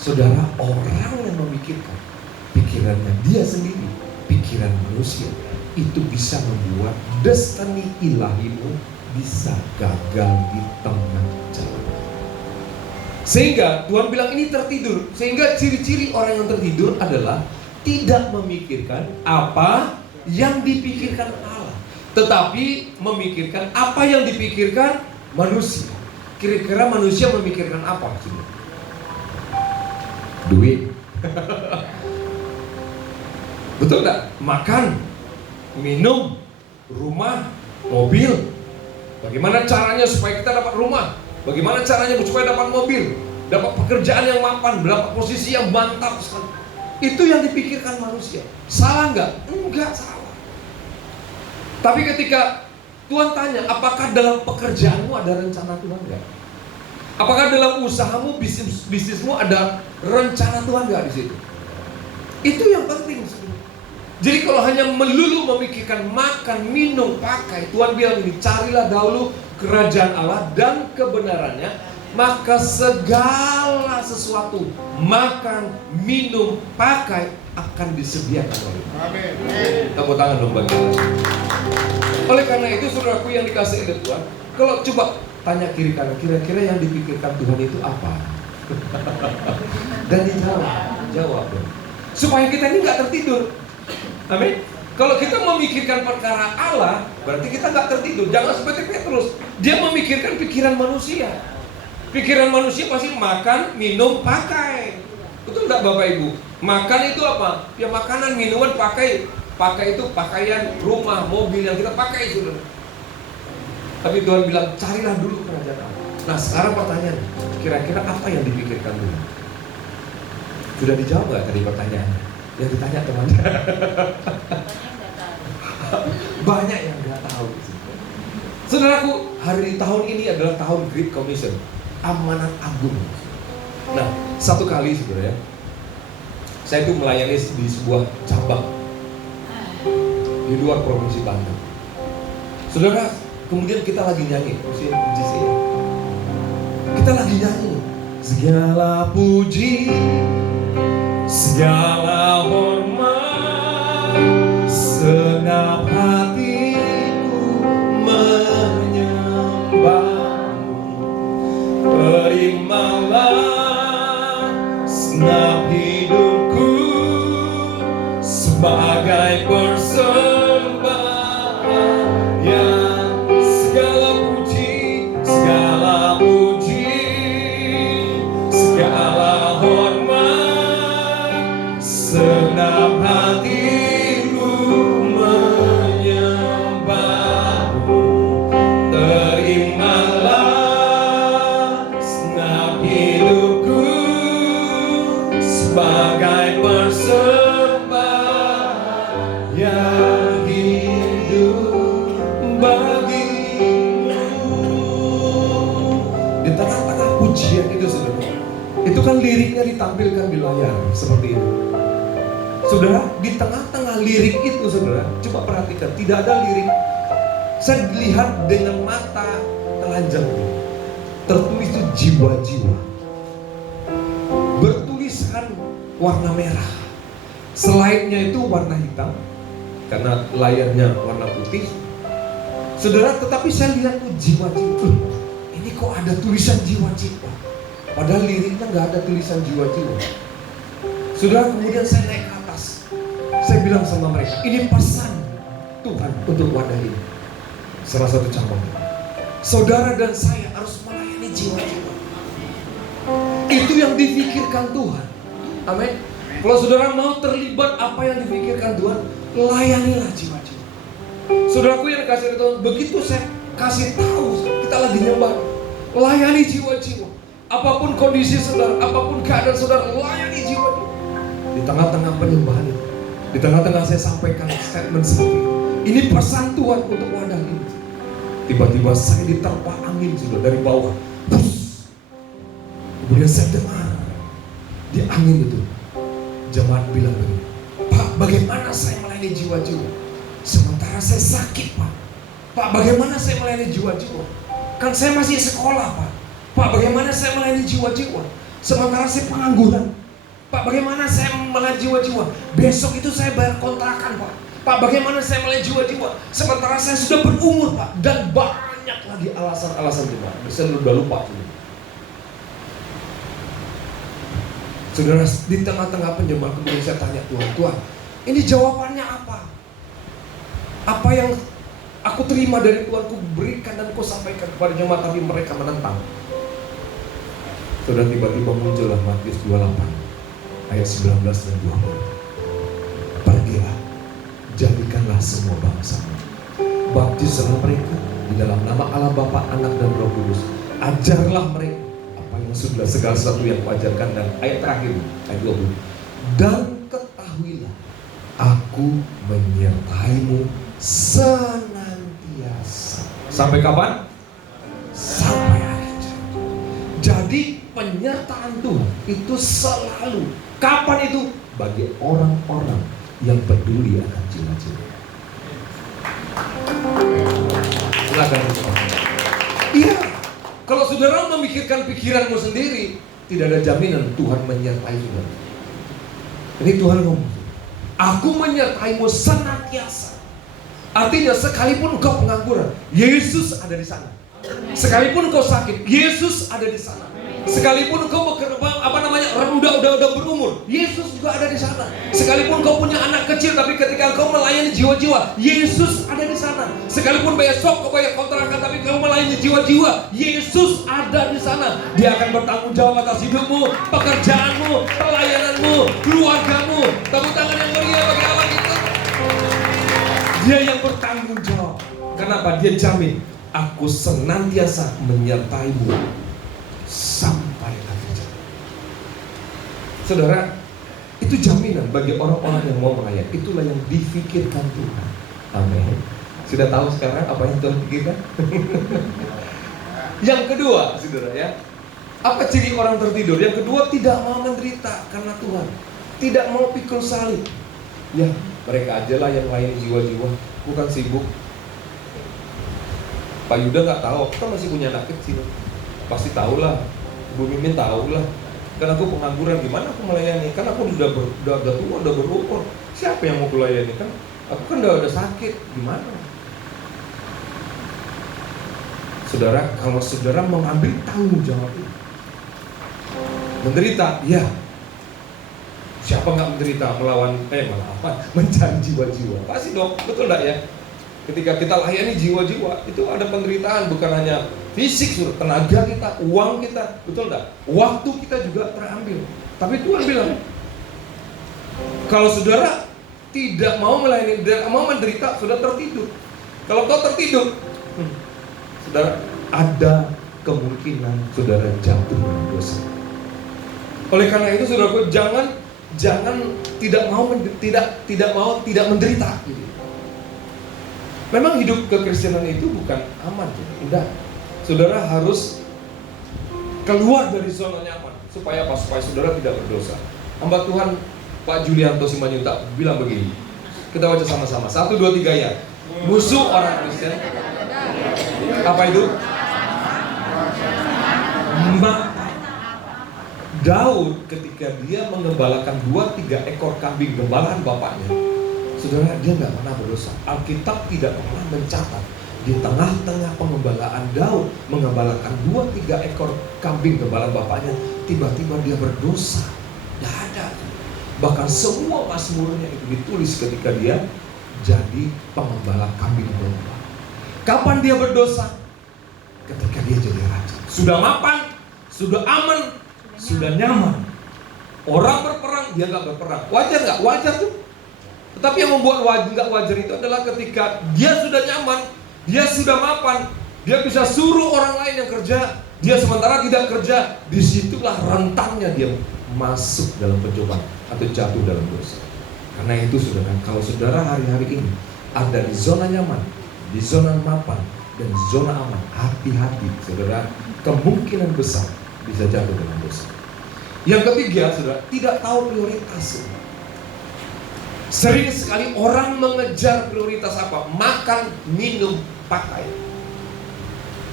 Saudara, orang yang memikirkan pikirannya dia sendiri, pikiran manusia, itu bisa membuat destiny ilahimu bisa gagal di tengah jalan. Sehingga Tuhan bilang ini tertidur. Sehingga ciri-ciri orang yang tertidur adalah tidak memikirkan apa yang dipikirkan Allah, tetapi memikirkan apa yang dipikirkan manusia. Kira-kira manusia memikirkan apa? Duit. Betul nggak? Makan, minum, rumah, mobil. Bagaimana caranya supaya kita dapat rumah? Bagaimana caranya supaya dapat mobil? Dapat pekerjaan yang mapan, dapat posisi yang mantap sekali. Itu yang dipikirkan manusia. Salah nggak? Enggak salah. Tapi ketika Tuhan tanya, apakah dalam pekerjaanmu ada rencana Tuhan nggak? Apakah dalam usahamu, bisnismu ada rencana Tuhan nggak di situ? Itu yang penting. Jadi kalau hanya melulu memikirkan makan, minum, pakai, Tuhan bilang ini, carilah dahulu kerajaan Allah dan kebenarannya, maka segala sesuatu, makan, minum, pakai, akan disediakan oleh Tuhan. Tepuk tangan dong bagi Allah. Oleh karena itu, saudaraku yang dikasihi oleh Tuhan, kalau coba tanya kiri kanan, kira-kira yang dipikirkan Tuhan itu apa? Dan dijawab dong. Supaya kita ini nggak tertidur. Amin. Kalau kita memikirkan perkara Allah, berarti kita nggak tertidur. Jangan seperti Petrus, dia memikirkan pikiran manusia. Pikiran manusia pasti makan, minum, pakai. Betul nggak Bapak Ibu? Makan itu apa? Ya makanan, minuman, pakai. Pakai itu pakaian, rumah, mobil yang kita pakai, saudara. Tapi Tuhan bilang, carilah dulu kerajaan Allah. Nah sekarang pertanyaan, kira-kira apa yang dipikirkan Tuhan? Sudah dijawab nggak tadi pertanyaannya? Yang ditanya temannya. Banyak yang nggak tahu. Saudaraku, hari tahun ini adalah tahun Great Commission, amanat agung. Nah, satu kali sebenarnya saya itu melayani di sebuah cabang di luar provinsi Banten. Saudara, kemudian kita lagi nyanyi, kita lagi nyanyi. Segala puji, segala hormat, segenap hatiku menyembahmu. Terimalah segenap hidupku sebagai persembahan yang segala puji, segala puji, segala hormat, segenap hatiku menyembahmu. Terimalah segenap hidupku sebagai persembahan yang hidup bagimu. Di tengah-tengah pujian itu, saudara, itu kan liriknya ditampilkan di layar seperti itu. Saudara, di tengah-tengah lirik itu, saudara, coba perhatikan, tidak ada lirik. Saya lihat dengan mata telanjang, tertulis itu jiwa-jiwa, bertuliskan warna merah. Slide-nya itu warna hitam karena layarnya warna putih. Saudara, tetapi saya lihat tuh jiwa-jiwa. Ini kok ada tulisan jiwa-jiwa? Padahal liriknya nggak ada tulisan jiwa-jiwa. Saudara, kemudian saya naik ke atas. Saya bilang sama mereka, ini pesan Tuhan untuk wadah ini. Salah satu cabang. Saudara dan saya harus melayani jiwa-jiwa. Itu yang dipikirkan Tuhan. Amin. Kalau saudara mau terlibat apa yang dipikirkan Tuhan, layanilah jiwa-jiwa. Saudaraku yang dikasih Tuhan, begitu saya kasih tahu kita lagi nyembah, layani jiwa-jiwa. Apapun kondisi saudara, apapun keadaan saudara, layani jiwa-jiwa. Di tengah-tengah penyembahan itu, di tengah-tengah saya sampaikan statement seperti ini pesan Tuhan untuk wadah ini. Tiba-tiba saya diterpa angin sudah dari bawah. Bus. Kemudian saya dengar di angin itu jemaat bilang begini, Pak, bagaimana saya melayani jiwa-jiwa sementara saya sakit, Pak? Pak, bagaimana saya melayani jiwa-jiwa? Kan saya masih sekolah, Pak. Pak, bagaimana saya melayani jiwa-jiwa? Sementara saya pengangguran. Pak, bagaimana saya melayani jiwa-jiwa? Besok itu saya bayar kontrakan, Pak. Pak, bagaimana saya melayani jiwa-jiwa? Sementara saya sudah berumur, Pak. Dan banyak lagi alasan-alasan Pak. Saya udah lupa. Saudara, di tengah-tengah penjemahan kemudian saya tanya Tuhan, ini jawabannya apa? Apa yang aku terima dari Tuhan, ku berikan dan ku sampaikan kepada jemaat, tapi mereka menentang. Saudara, tiba-tiba muncullah Matius 28 ayat 19 dan 20. Pergilah, jadikanlah semua bangsa, baptislah mereka di dalam nama Allah Bapa, Anak dan Roh Kudus. Ajarlah mereka apa yang sudah segala sesuatu yang kuajarkan. Dan ayat terakhir, ayat 20. Dan ketahuilah, aku menyertaimu senantiasa. Sampai kapan? Sampai akhir. Jadi penyertaan Tuhan itu selalu. Kapan itu? Bagi orang-orang yang peduli akan jiwa-jiwa. Silakan. Iya. Kalau saudara memikirkan pikiranmu sendiri, tidak ada jaminan Tuhan menyertai saudara. Ini Tuhan ngomong, aku menyertaimu senantiasa. Artinya sekalipun kau pengangguran, Yesus ada di sana. Sekalipun kau sakit, Yesus ada di sana. Sekalipun kau udah berumur, Yesus juga ada di sana. Sekalipun kau punya anak kecil, tapi ketika kau melayani jiwa-jiwa, Yesus ada di sana. Sekalipun besok kau bayar kontrakan, tapi kau melayani jiwa-jiwa, Yesus ada di sana. Dia akan bertanggung jawab atas hidupmu, pekerjaanmu, pelayananmu, keluargamu. Tepuk tangan yang meriah bagi Allah kita. Dia yang bertanggung jawab. Kenapa? Dia jamin, aku senantiasa menyertaimu sampai akhir zaman. Saudara, itu jaminan bagi orang-orang yang mau melayani. Itulah yang difikirkan Tuhan. Amin. Sudah tahu sekarang apa yang Tuhan pikirkan? Yang kedua, saudara ya, apa ciri orang tertidur? Yang kedua, tidak mau menderita karena Tuhan, tidak mau pikul salib. Ya, mereka ajalah yang melayani jiwa-jiwa, bukan sibuk. Pak Yuda nggak tahu, kita masih punya anak kecil. Pasti tahulah, Bu Mimin tahulah. Kan aku pengangguran, gimana aku melayani? Kan aku udah tua, udah berumur. Siapa yang mau kulayani? Kan aku kan udah sakit, gimana? Saudara, kalau saudara mengambil tanggung jawab itu, menderita, ya. Siapa nggak menderita melawan mencari jiwa-jiwa? Pasti dong, betul nggak ya? Ketika kita layani jiwa-jiwa, itu ada penderitaan, bukan hanya fisik, tenaga kita, uang kita, betul nggak? Waktu kita juga terambil. Tapi Tuhan bilang, kalau saudara tidak mau melayani, tidak mau menderita, sudah tertidur. Kalau kau tertidur, saudara, ada kemungkinan saudara jatuh dalam dosa. Oleh karena itu, saudaraku, jangan tidak menderita. Gitu. Memang hidup kekristenan itu bukan aman, tidak. Saudara harus keluar dari zona nyaman. Supaya apa? Supaya saudara tidak berdosa. Hamba Tuhan Pak Julianto Simanyuntak bilang begini. Kita baca sama-sama. 1, 2, 3 ya. Musuh orang Kristen. Apa itu? Daud ketika dia mengembalakan 2-3 ekor kambing gembalaan bapaknya, saudara, dia nggak pernah berdosa. Alkitab tidak pernah mencatat di tengah-tengah pengembalaan Daud mengembalakan 2-3 ekor kambing gembalaan bapaknya, tiba-tiba dia berdosa. Nggak ada. Bahkan semua mazmurnya itu ditulis ketika dia jadi pengembala kambing domba. Kapan dia berdosa? Ketika dia jadi raja. Sudah mapan, sudah aman, sudah nyaman. Orang berperang, dia nggak berperang. Wajar nggak? Wajar tuh. Tetapi yang membuat nggak wajar itu adalah ketika dia sudah nyaman, dia sudah mapan, dia bisa suruh orang lain yang kerja, dia sementara tidak kerja. Disitulah rentannya dia masuk dalam pencobaan atau jatuh dalam dosa. Karena itu saudara, kalau saudara hari-hari ini ada di zona nyaman, di zona mapan, dan zona aman, hati-hati saudara, kemungkinan besar bisa jatuh dalam dosa. Yang ketiga, saudara, tidak tahu prioritas. Sering sekali orang mengejar prioritas apa? Makan, minum, pakai.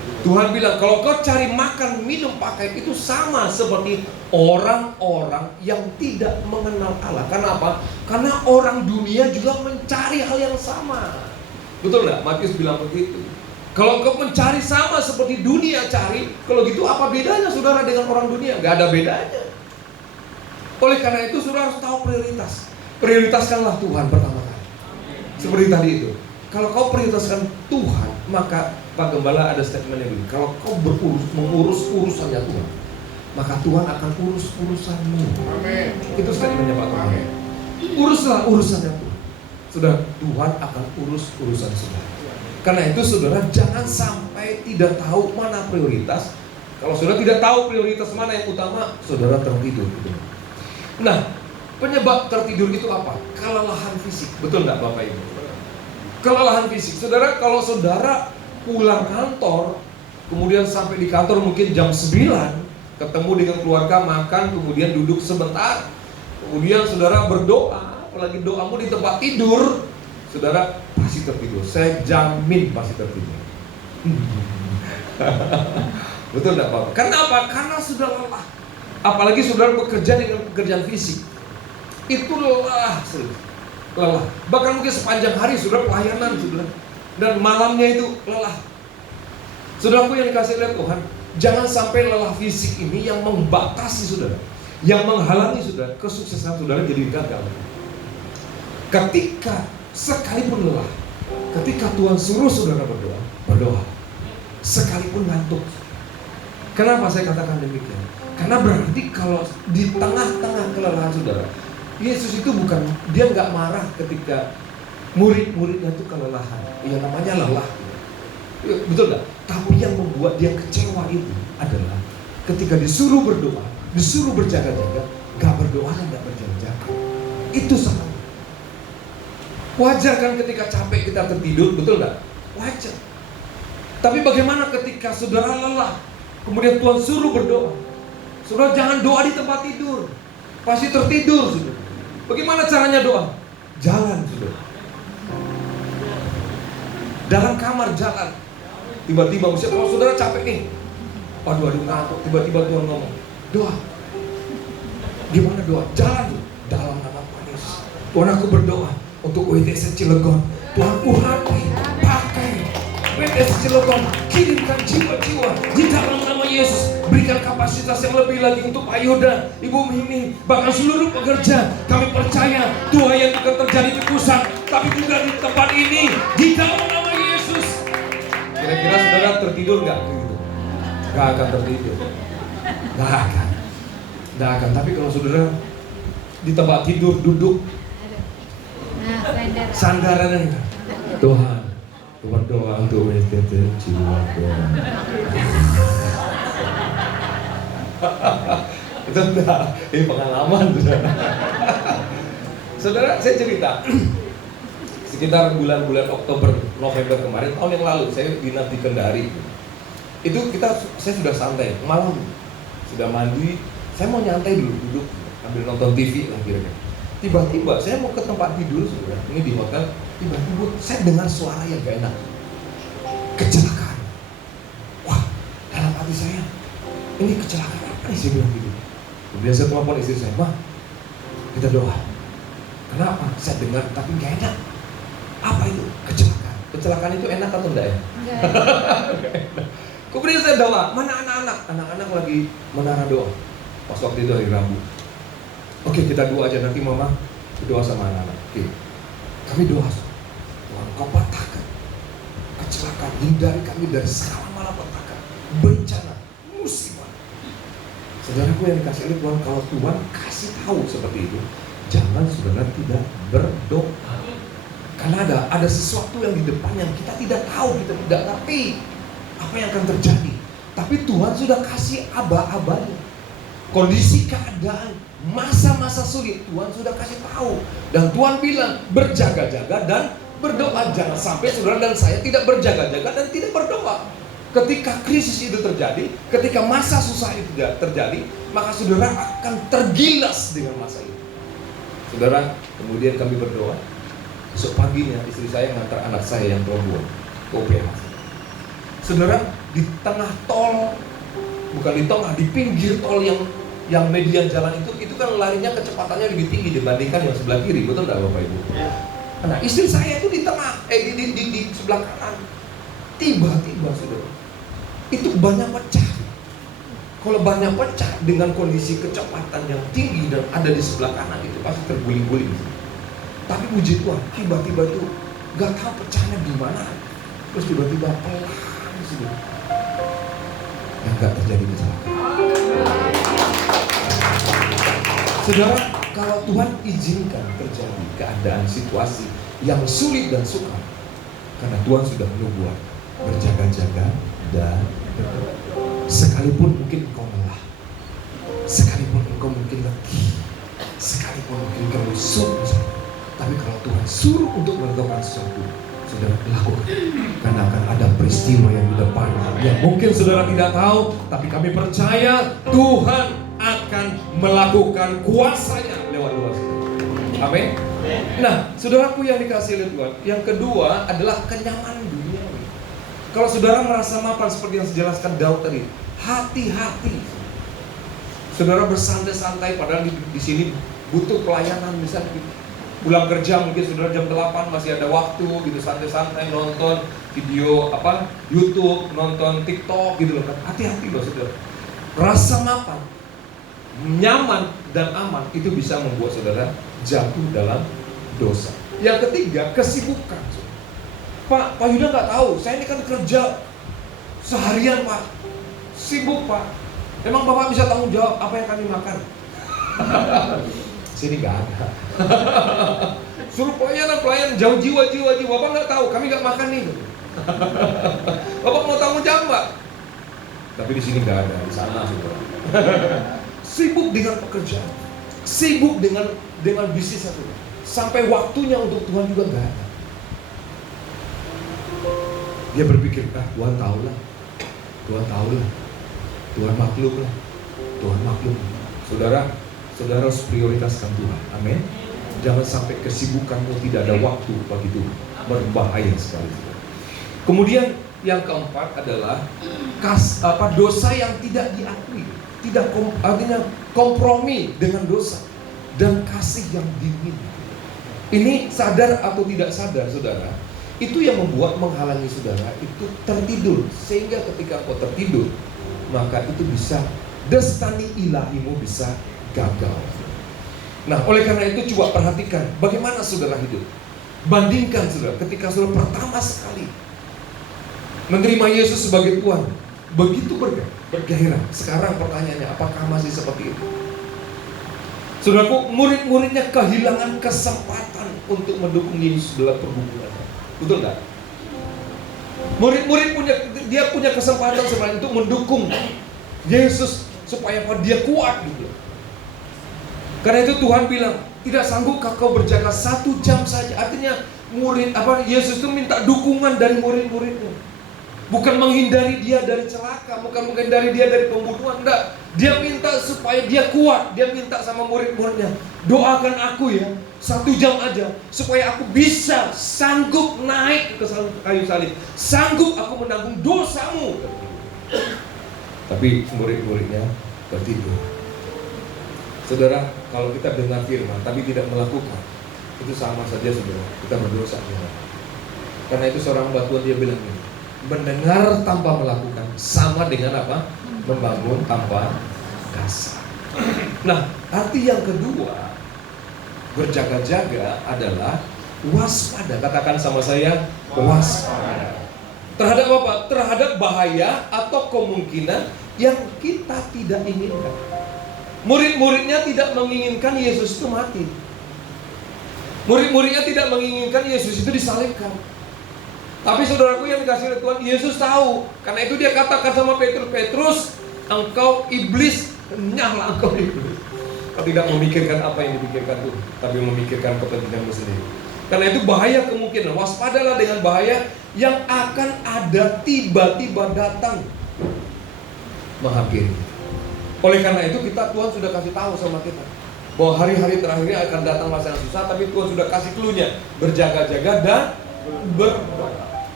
Tuhan bilang kalau kau cari makan, minum, pakai itu sama seperti orang-orang yang tidak mengenal Allah. Kenapa? Karena orang dunia juga mencari hal yang sama. Betul nggak? Matius bilang begitu. Kalau kau mencari sama seperti dunia cari, kalau gitu apa bedanya saudara dengan orang dunia? Gak ada bedanya. Oleh karena itu saudara harus tahu prioritas. Prioritaskanlah Tuhan pertama kali. Seperti tadi itu. Kalau kau prioritaskan Tuhan, maka Pak Gembala ada statementnya begini. Kalau kau mengurus urusannya Tuhan, maka Tuhan akan urus urusanmu. Amin. Itu statementnya Pak Gembala. Uruslah urusannya Tuhan. Sudah, Tuhan akan urus urusan saudara. Karena itu saudara jangan sampai tidak tahu mana prioritas. Kalau saudara tidak tahu prioritas mana yang utama, saudara tertidur. Nah, penyebab tertidur itu apa? Kelelahan fisik. Betul nggak Bapak Ibu? Kelelahan fisik. Saudara, kalau saudara pulang kantor, kemudian sampai di kantor mungkin jam 9, ketemu dengan keluarga, makan, kemudian duduk sebentar, kemudian saudara berdoa, apalagi doamu di tempat tidur, saudara pasti tertidur. Saya jamin pasti tertidur. Betul nggak Bapak? Kenapa? Karena sudah lelah. Apalagi saudara bekerja dengan pekerjaan fisik, itu lelah, lelah. Bahkan mungkin sepanjang hari saudara pelayanan, saudara, dan malamnya itu lelah. Saudaraku yang dikasih oleh Tuhan, jangan sampai lelah fisik ini yang membatasi saudara, yang menghalangi saudara kesuksesan saudara jadi gagal. Ketika sekalipun lelah, ketika Tuhan suruh saudara berdoa, berdoa. Sekalipun ngantuk. Kenapa saya katakan demikian? Karena berarti kalau di tengah-tengah kelelahan saudara, Yesus itu bukan, dia nggak marah ketika murid-muridnya itu kelelahan. Ya namanya lelah. Betul nggak? Tapi yang membuat dia kecewa itu adalah ketika disuruh berdoa, disuruh berjaga-jaga, nggak berdoa dan nggak berjaga-jaga. Itu salah. Wajar kan ketika capek kita tertidur, betul nggak? Wajar. Tapi bagaimana ketika saudara lelah, kemudian Tuhan suruh berdoa? Saudara jangan doa di tempat tidur, pasti tertidur saudara. Bagaimana caranya doa? Jalan saudara. Dalam kamar jalan. Tiba-tiba misalnya kalau saudara capek nih, aduh ngantuk, tiba-tiba Tuhan ngomong, doa. Gimana doa? Jalan dalam nama Yesus. Tuhan aku berdoa untuk WTS Cilegon. Tuhan pakai WTS Cilegon, kirimkan jiwa-jiwa di dalam nama Yesus. Berikan kapasitas yang lebih lagi untuk Pak Yuda, Ibu Mimi, bahkan seluruh pekerja. Kami percaya Tuhan yang akan terjadi di pusat, tapi juga di tempat ini, di dalam nama Yesus. Kira-kira saudara tertidur gak? Gak akan tertidur. Gak akan. Tapi kalau saudara di tempat tidur duduk, sandarannya Tuhan, berdoa untuk WTT Cilegon. Itu enggak, ini pengalaman saudara. Saudara, saya cerita sekitar bulan-bulan Oktober, November kemarin, tahun yang lalu, saya dinas di Kendari. Saya sudah santai, malam sudah mandi, saya mau nyantai dulu, duduk sambil nonton TV lah kira-kira. Tiba-tiba saya mau ke tempat tidur saudara, ini di hotel. Tiba-tiba saya dengar suara yang gak enak, kecelakaan. Wah, dalam hati saya, ini kecelakaan apa nih, saya bilang gitu. Kemudian saya telepon istri saya, Ma, kita doa. Kenapa? Saya dengar tapi gak enak. Apa itu? Kecelakaan. Kecelakaan itu enak atau enggak ya? Enggak. Kemudian saya doa, mana anak-anak? Anak-anak lagi menara doa. Pas waktu itu hari Rabu. Oke, kita doa aja, nanti mama doa sama anak-anak. Oke, kami doa. Tuhan, kau patahkan kecelakaan, hindari kami dari segala malapetaka, bencana, musibah. Saudaraku yang dikasih oleh Tuhan, kalau Tuhan kasih tahu seperti itu, jangan saudara tidak berdoa. Karena ada sesuatu yang di depan yang kita tidak tahu, kita tidak ngerti apa yang akan terjadi. Tapi Tuhan sudah kasih aba-abanya. Kondisi keadaan, masa-masa sulit Tuhan sudah kasih tahu. Dan Tuhan bilang berjaga-jaga dan berdoa. Jangan sampai saudara dan saya tidak berjaga-jaga dan tidak berdoa. Ketika krisis itu terjadi, ketika masa susah itu terjadi, maka saudara akan tergilas dengan masa itu. Saudara, kemudian kami berdoa. Besok paginya istri saya mengantar anak saya yang perempuan ke OPH. Saudara, di tengah tol, bukan di tengah, di pinggir tol yang median jalan itu kan larinya kecepatannya lebih tinggi dibandingkan yang sebelah kiri, betul nggak Bapak Ibu? Nah, istri saya itu di tengah, di sebelah kanan. Tiba-tiba saudara, itu banyak pecah. Kalau banyak pecah dengan kondisi kecepatan yang tinggi dan ada di sebelah kanan, itu pasti terguling-guling. Tapi puji Tuhan, tiba-tiba itu gak tahu pecahnya di mana. Terus tiba-tiba pelan saudara. Yang gak terjadi kecelakaan. Saudara, kalau Tuhan izinkan terjadi keadaan situasi yang sulit dan sukar, karena Tuhan sudah membuat berjaga-jaga dan berdoa. Sekalipun mungkin engkau lelah, sekalipun engkau mungkin letih, sekalipun mungkin engkau rusuk, tapi kalau Tuhan suruh untuk melakukan sesuatu, saudara lakukan. Karena akan ada peristiwa yang di depan yang mungkin saudara tidak tahu, tapi kami percaya Tuhan akan melakukan kuasanya lewat doa saudara. Amin. Nah, saudaraku yang dikasihi oleh Tuhan, yang kedua adalah kenyamanan dunia. Kalau saudara merasa mapan seperti yang dijelaskan Daud tadi, hati-hati. Saudara bersantai-santai padahal di sini butuh pelayanan, misalnya pulang kerja mungkin saudara jam 8 masih ada waktu gitu, santai-santai nonton video YouTube, nonton TikTok gitu loh kan. Hati-hati loh saudara. Rasa mapan, nyaman dan aman itu bisa membuat saudara jatuh dalam dosa. Yang ketiga, kesibukan. Pak Yuda nggak tahu, saya ini kan kerja seharian Pak, sibuk Pak. Emang Bapak bisa tanggung jawab apa yang kami makan? Sini nggak ada. Suruh pelayan jauh jiwa, Bapak nggak tahu, kami nggak makan nih. Bapak mau tanggung jawab Pak? Tapi di sini nggak ada, di sana saudara. Sibuk dengan pekerjaan, sibuk dengan bisnis satu, sampai waktunya untuk Tuhan juga nggak ada. Dia berpikir, Tuhan tahu lah, Tuhan maklum lah. Saudara harus prioritaskan Tuhan, amin. Jangan sampai kesibukanmu tidak ada waktu bagi Tuhan, berbahaya sekali. Kemudian yang keempat adalah dosa yang tidak diakui, artinya kompromi dengan dosa dan kasih yang dingin. Ini sadar atau tidak sadar, saudara, itu yang membuat menghalangi saudara itu tertidur. Sehingga ketika kau tertidur, maka itu bisa destiny ilahimu bisa gagal. Nah, oleh karena itu coba perhatikan bagaimana saudara hidup. Bandingkan saudara ketika saudara pertama sekali menerima Yesus sebagai Tuhan, begitu bergairah. Sekarang pertanyaannya, apakah masih seperti itu? Saudaraku, murid-muridnya kehilangan kesempatan untuk mendukung Yesus dalam pergumulannya. Betul nggak? Murid-murid punya kesempatan sebenarnya untuk mendukung Yesus supaya dia kuat gitu. Karena itu Tuhan bilang, tidak sanggupkah kau berjaga 1 jam saja? Artinya Yesus itu minta dukungan dari murid-muridnya. Bukan menghindari dia dari celaka, bukan menghindari dia dari pembunuhan, enggak. Dia minta supaya dia kuat. Dia minta sama murid-muridnya, doakan aku ya 1 jam aja, supaya aku bisa sanggup naik ke kayu salib, sanggup aku menanggung dosamu. Tapi murid-muridnya tertidur. Saudara, kalau kita dengar firman tapi tidak melakukan, itu sama saja saudara, kita berdosa. Karena itu seorang hamba Tuhan dia bilang ini, mendengar tanpa melakukan sama dengan apa? Membangun tanpa kasar. Nah, arti yang kedua berjaga-jaga adalah waspada. Katakan sama saya, waspada. Terhadap apa? Terhadap bahaya atau kemungkinan yang kita tidak inginkan. Murid-muridnya tidak menginginkan Yesus itu mati. Murid-muridnya tidak menginginkan Yesus itu disalibkan. Tapi saudaraku yang dikasihi oleh Tuhan, Yesus tahu. Karena itu dia katakan sama Petrus, engkau iblis, nyala engkau iblis. Kau tidak memikirkan apa yang dipikirkan Tuhan, tapi memikirkan kepentinganmu sendiri. Karena itu bahaya kemungkinan. Waspadalah dengan bahaya yang akan ada tiba-tiba datang menghampiri. Oleh karena itu Tuhan sudah kasih tahu sama kita bahwa hari-hari terakhirnya akan datang masa yang susah, tapi Tuhan sudah kasih clue-nya, berjaga-jaga dan berdoa.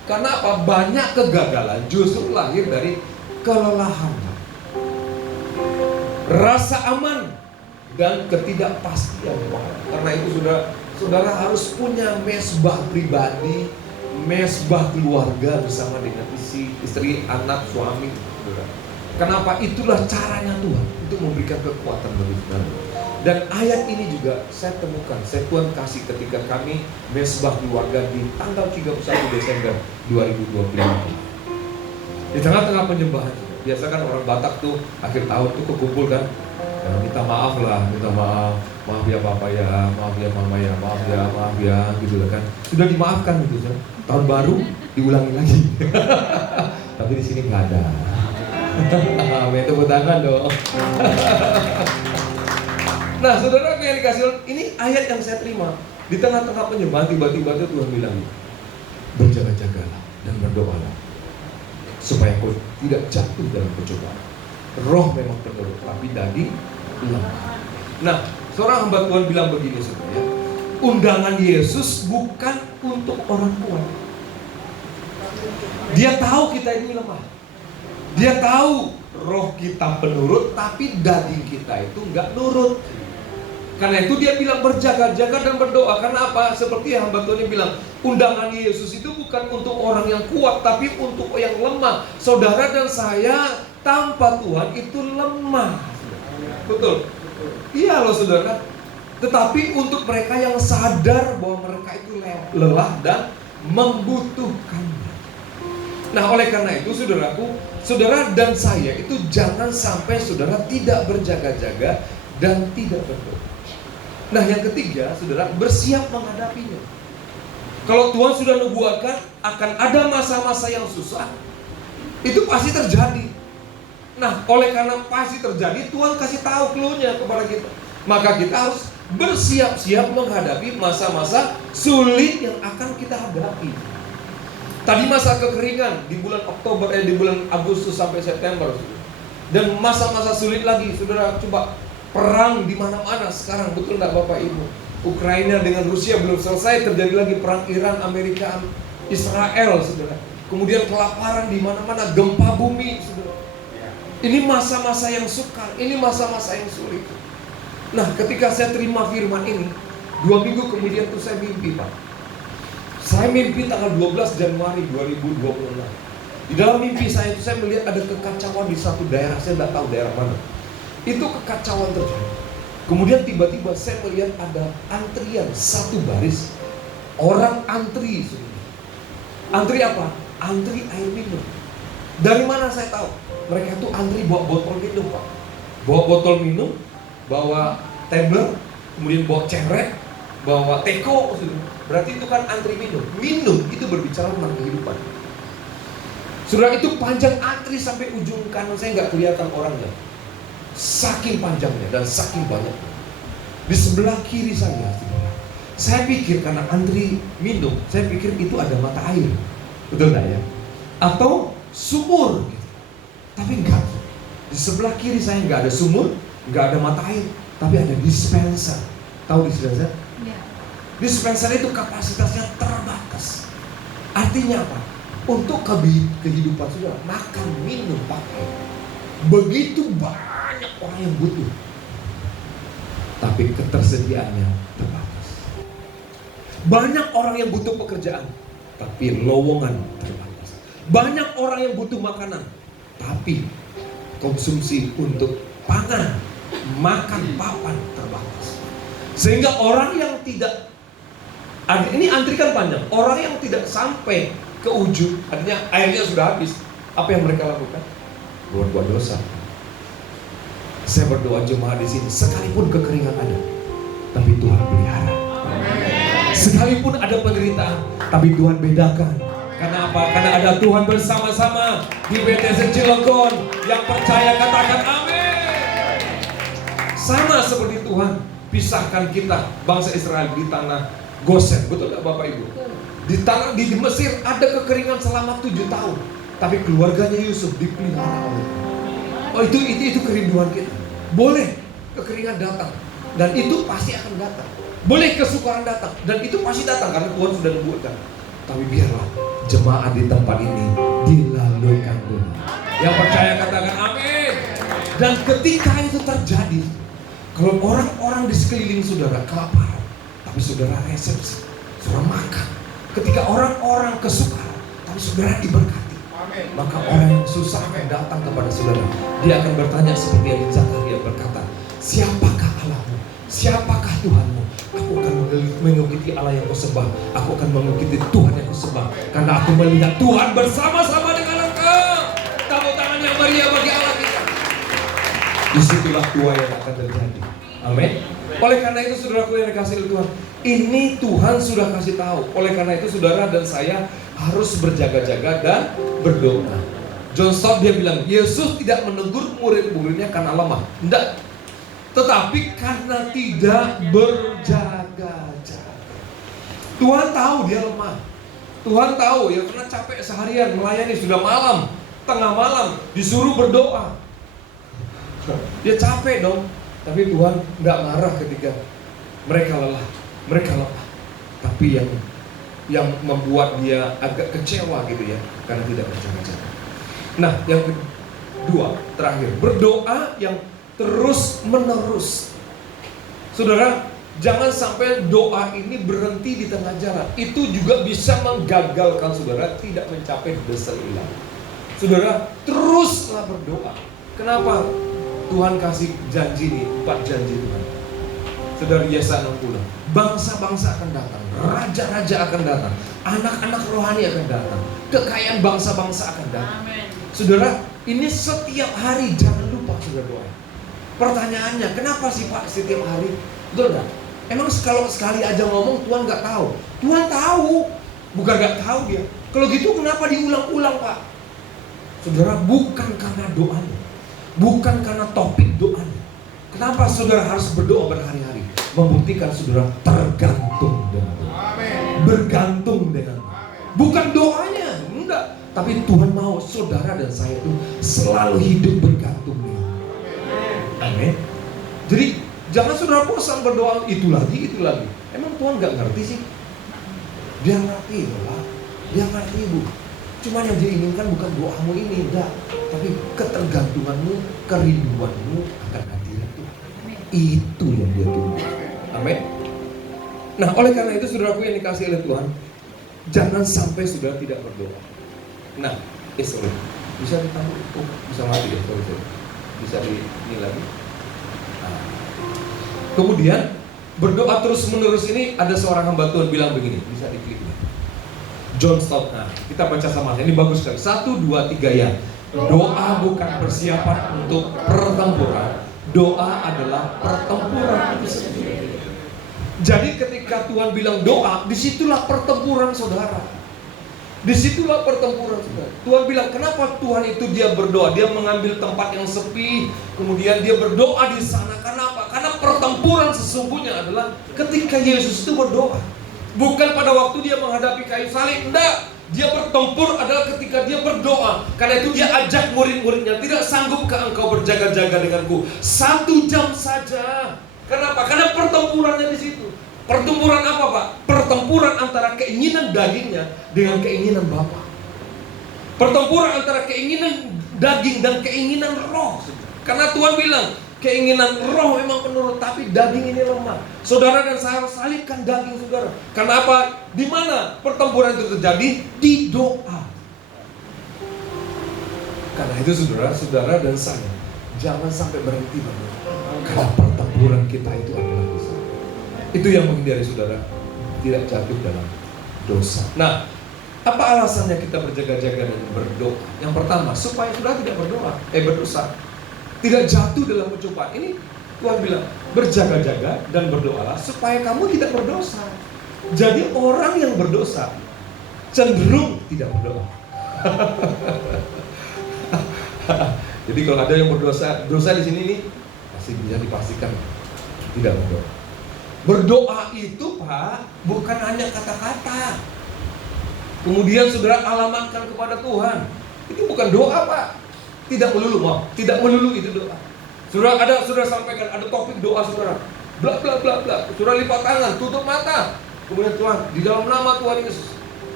Karena apa? Banyak kegagalan justru lahir dari kelelahan, rasa aman dan ketidakpastian. Karena itu saudara harus punya mesbah pribadi, mesbah keluarga bersama dengan istri, anak, suami. Kenapa? Itulah caranya Tuhan untuk memberikan kekuatan bagi saudara. Dan ayat ini juga saya temukan, Tuhan kasih ketika kami mesbah keluarga di tanggal 31 Desember 2025. Di tengah-tengah penyembahan, biasa kan orang Batak tuh akhir tahun tuh kekumpul kan, ya, minta maaf maaf ya papa ya, maaf ya mama ya, maaf ya gitu lah kan. Sudah dimaafkan gitu kan. Tahun baru diulangi lagi. Tapi di sini nggak ada. Tepuk tangan dong. Nah, saudara yang dikasih, ini ayat yang saya terima. Di tengah-tengah penyembahan tiba-tiba Tuhan bilang, berjaga-jagalah dan berdoalah supaya kau tidak jatuh dalam pencobaan. Roh memang penurut, tapi daging lemah. Nah, seorang hamba Tuhan bilang begini saudara, undangan Yesus bukan untuk orang kuat. Dia tahu kita ini lemah. Dia tahu roh kita penurut, tapi daging kita itu enggak nurut. Karena itu dia bilang berjaga-jaga dan berdoa. Karena apa? Seperti hamba Tuhan yang bilang, undangan Yesus itu bukan untuk orang yang kuat, tapi untuk yang lemah. Saudara dan saya tanpa Tuhan itu lemah. Betul? Iya loh saudara. Tetapi untuk mereka yang sadar bahwa mereka itu lelah dan membutuhkannya. Nah, oleh karena itu saudaraku, saudara dan saya itu jangan sampai saudara tidak berjaga-jaga dan tidak berdoa. Nah, yang ketiga, saudara, bersiap menghadapinya. Kalau Tuhan sudah nubuatkan akan ada masa-masa yang susah, itu pasti terjadi. Nah, oleh karena pasti terjadi, Tuhan kasih tahu clue-nya kepada kita. Maka kita harus bersiap-siap menghadapi masa-masa sulit yang akan kita hadapi. Tadi masa kekeringan di bulan Oktober, di bulan Agustus sampai September. Dan masa-masa sulit lagi, saudara, coba. Perang di mana-mana sekarang, betul enggak Bapak Ibu? Ukraina dengan Rusia belum selesai, terjadi lagi perang Iran, Amerika, Israel, saudara. Kemudian kelaparan di mana-mana, gempa bumi, saudara. Ini masa-masa yang sukar, ini masa-masa yang sulit. Nah, ketika saya terima firman ini, 2 minggu kemudian tuh saya mimpi, Pak. Saya mimpi tanggal 12 Januari 2026. Di dalam mimpi saya itu saya melihat ada kekacauan di satu daerah, saya tidak tahu daerah mana. Itu kekacauan terjadi. Kemudian tiba-tiba saya melihat ada antrian satu baris. Orang antri. Antri apa? Antri air minum. Dari mana saya tahu? Mereka tuh antri bawa botol minum, Pak. Bawa botol minum, bawa tumbler, kemudian bawa cerek, bawa teko. Berarti itu kan antri minum. Minum itu berbicara tentang kehidupan. Saudara, itu panjang antri sampai ujung kanan, saya nggak kelihatan orangnya. Saking panjangnya dan saking banyaknya. Di sebelah kiri saya pikir karena antri minum, saya pikir itu ada mata air, betul nggak ya? Atau sumur gitu. Tapi enggak. Di sebelah kiri saya nggak ada sumur, nggak ada mata air, tapi ada dispenser. Tahu dispenser? Ya. Dispenser itu kapasitasnya terbatas. Artinya apa? Untuk kehidupan saudara, makan, minum, pakai. Begitu banyak orang yang butuh, tapi ketersediaannya terbatas. Banyak orang yang butuh pekerjaan, tapi lowongan terbatas. Banyak orang yang butuh makanan, tapi konsumsi untuk pangan, makan, papan terbatas. Sehingga orang yang tidak, ini antrikan panjang, orang yang tidak sampai ke ujung, artinya airnya sudah habis. Apa yang mereka lakukan? Buat dosa. Saya berdoa jemaat di sini, sekalipun kekeringan ada, tapi Tuhan pelihara. Sekalipun ada penderitaan, tapi Tuhan bedakan. Karena apa? Karena ada Tuhan bersama-sama di BTS Cilegon. Yang percaya katakan amin. Sama seperti Tuhan pisahkan kita bangsa Israel di tanah Gosen, betul nggak Bapak Ibu? Di Mesir ada kekeringan selama 7 tahun, tapi keluarganya Yusuf dipelihara oleh Tuhan. Oh, itu kerinduan kita. Boleh kekeringan datang, dan itu pasti akan datang. Boleh kesukaran datang, dan itu pasti datang karena Tuhan sudah nubuatkan. Tapi biarlah jemaat di tempat ini dilalui Tuhan. Yang percaya katakan amin. Dan ketika itu terjadi, kalau orang-orang di sekeliling saudara kelaparan, tapi saudara resepsi, saudara makan. Ketika orang-orang kesukaran, tapi saudara diberkati, maka orang yang susah akan datang kepada saudara. Dia akan bertanya seperti yang Zakaria berkata, siapakah Allahmu? Siapakah Tuhanmu? Aku akan mengikuti Allah yang kau sembah. Aku akan mengikuti Tuhan yang kau sembah, karena aku melihat Tuhan bersama-sama dengan engkau. Tepuk tangan yang meriah bagi Allah kita. Disitulah tuai yang akan terjadi. Amin. Oleh karena itu saudaraku yang dikasihi oleh Tuhan, ini Tuhan sudah kasih tahu. Oleh karena itu saudara dan saya harus berjaga-jaga dan berdoa. John Stott dia bilang, Yesus tidak menegur murid-muridnya karena lemah. Tidak. Tetapi karena tidak berjaga-jaga. Tuhan tahu dia lemah. Tuhan tahu ya, karena capek seharian melayani, sudah malam, tengah malam disuruh berdoa. Dia capek dong. Tapi Tuhan nggak marah ketika mereka lelah. Tapi yang membuat dia agak kecewa gitu ya, karena tidak berjaga-jaga. Nah, yang kedua, terakhir, berdoa yang terus menerus. Saudara, jangan sampai doa ini berhenti di tengah jalan. Itu juga bisa menggagalkan saudara tidak mencapai dasar ilahi. Saudara, teruslah berdoa. Kenapa? Tuhan kasih janji nih, 4 janji Tuhan. Saudara, Yesaya 60, bangsa-bangsa akan datang, raja-raja akan datang, anak-anak rohani akan datang, kekayaan bangsa-bangsa akan datang. Amen. Saudara, ini setiap hari, jangan lupa saudara doa. Pertanyaannya, kenapa sih Pak setiap hari? Betul gak? Emang kalau sekali aja ngomong Tuhan gak tahu? Tuhan tahu, bukan gak tahu dia. Kalau gitu kenapa diulang-ulang Pak? Saudara, bukan karena doanya, bukan karena topik doanya. Kenapa saudara harus berdoa berhari-hari? Membuktikan saudara tergantung dengan Tuhan. Bergantung dengan Tuhan. Bukan doanya, enggak. Tapi Tuhan mau saudara dan saya itu selalu hidup bergantung dengan Tuhan. Amin. Jadi jangan saudara bosan berdoa itu lagi. Emang Tuhan gak ngerti sih? Dia ngerti Pak. Dia ngerti Bu. Cuma yang dia inginkan bukan doamu ini, enggak. Tapi ketergantunganmu, kerinduanmu akan hadirat Tuhan. Itu yang dia tunggu. Amin. Nah, oleh karena itu saudaraku yang dikasihi oleh Tuhan, jangan sampai saudara tidak berdoa. Nah, bisa ditambah, bisa mati ya, sorry. Bisa ini lagi. Nah. Kemudian berdoa terus menerus ini ada seorang hamba Tuhan bilang begini, bisa diklik. John Stott. Nah, kita baca sama. Ini bagus sekali. 1, 2, 3 ya. Doa bukan persiapan untuk pertempuran. Doa adalah pertempuran itu sendiri. Jadi ketika Tuhan bilang doa, disitulah pertempuran saudara. Disitulah pertempuran saudara. Tuhan bilang, kenapa Tuhan itu dia berdoa? Dia mengambil tempat yang sepi, kemudian dia berdoa di sana. Kenapa? Karena pertempuran sesungguhnya adalah ketika Yesus itu berdoa. Bukan pada waktu dia menghadapi kayu salib, enggak. Dia bertempur adalah ketika dia berdoa. Karena itu dia ajak murid-muridnya, tidak sanggupkah engkau berjaga-jaga denganku 1 jam saja? Kenapa? Karena pertempurannya di situ. Pertempuran apa Pak? Pertempuran antara keinginan dagingnya dengan keinginan Bapa. Pertempuran antara keinginan daging dan keinginan roh. Karena Tuhan bilang, keinginan roh memang penurut, tapi daging ini lemah. Saudara dan saya harus salibkan daging saudara. Karena apa? Di mana pertempuran itu terjadi? Di doa. Karena itu saudara dan saya jangan sampai berhenti berdoa. Karena pertempuran kita itu adalah dosa. Itu yang menghindari saudara tidak jatuh dalam dosa. Nah, apa alasannya kita berjaga-jaga dan berdoa? Yang pertama, supaya saudara tidak berdosa. Tidak jatuh dalam pencobaan. Ini Tuhan bilang, berjaga-jaga dan berdoalah supaya kamu tidak berdosa. Jadi orang yang berdosa cenderung tidak berdoa. Jadi kalau ada yang dosa di sini nih, pasti bisa dipastikan tidak berdoa. Berdoa itu Pak, bukan hanya kata-kata. Kemudian saudara alamatkan kepada Tuhan. Itu bukan doa Pak. Tidak melulu itu doa. Saudara sampaikan ada topik doa saudara. Bla bla bla bla. Saudara lipat tangan, tutup mata. Kemudian Tuhan, di dalam nama Tuhan Yesus,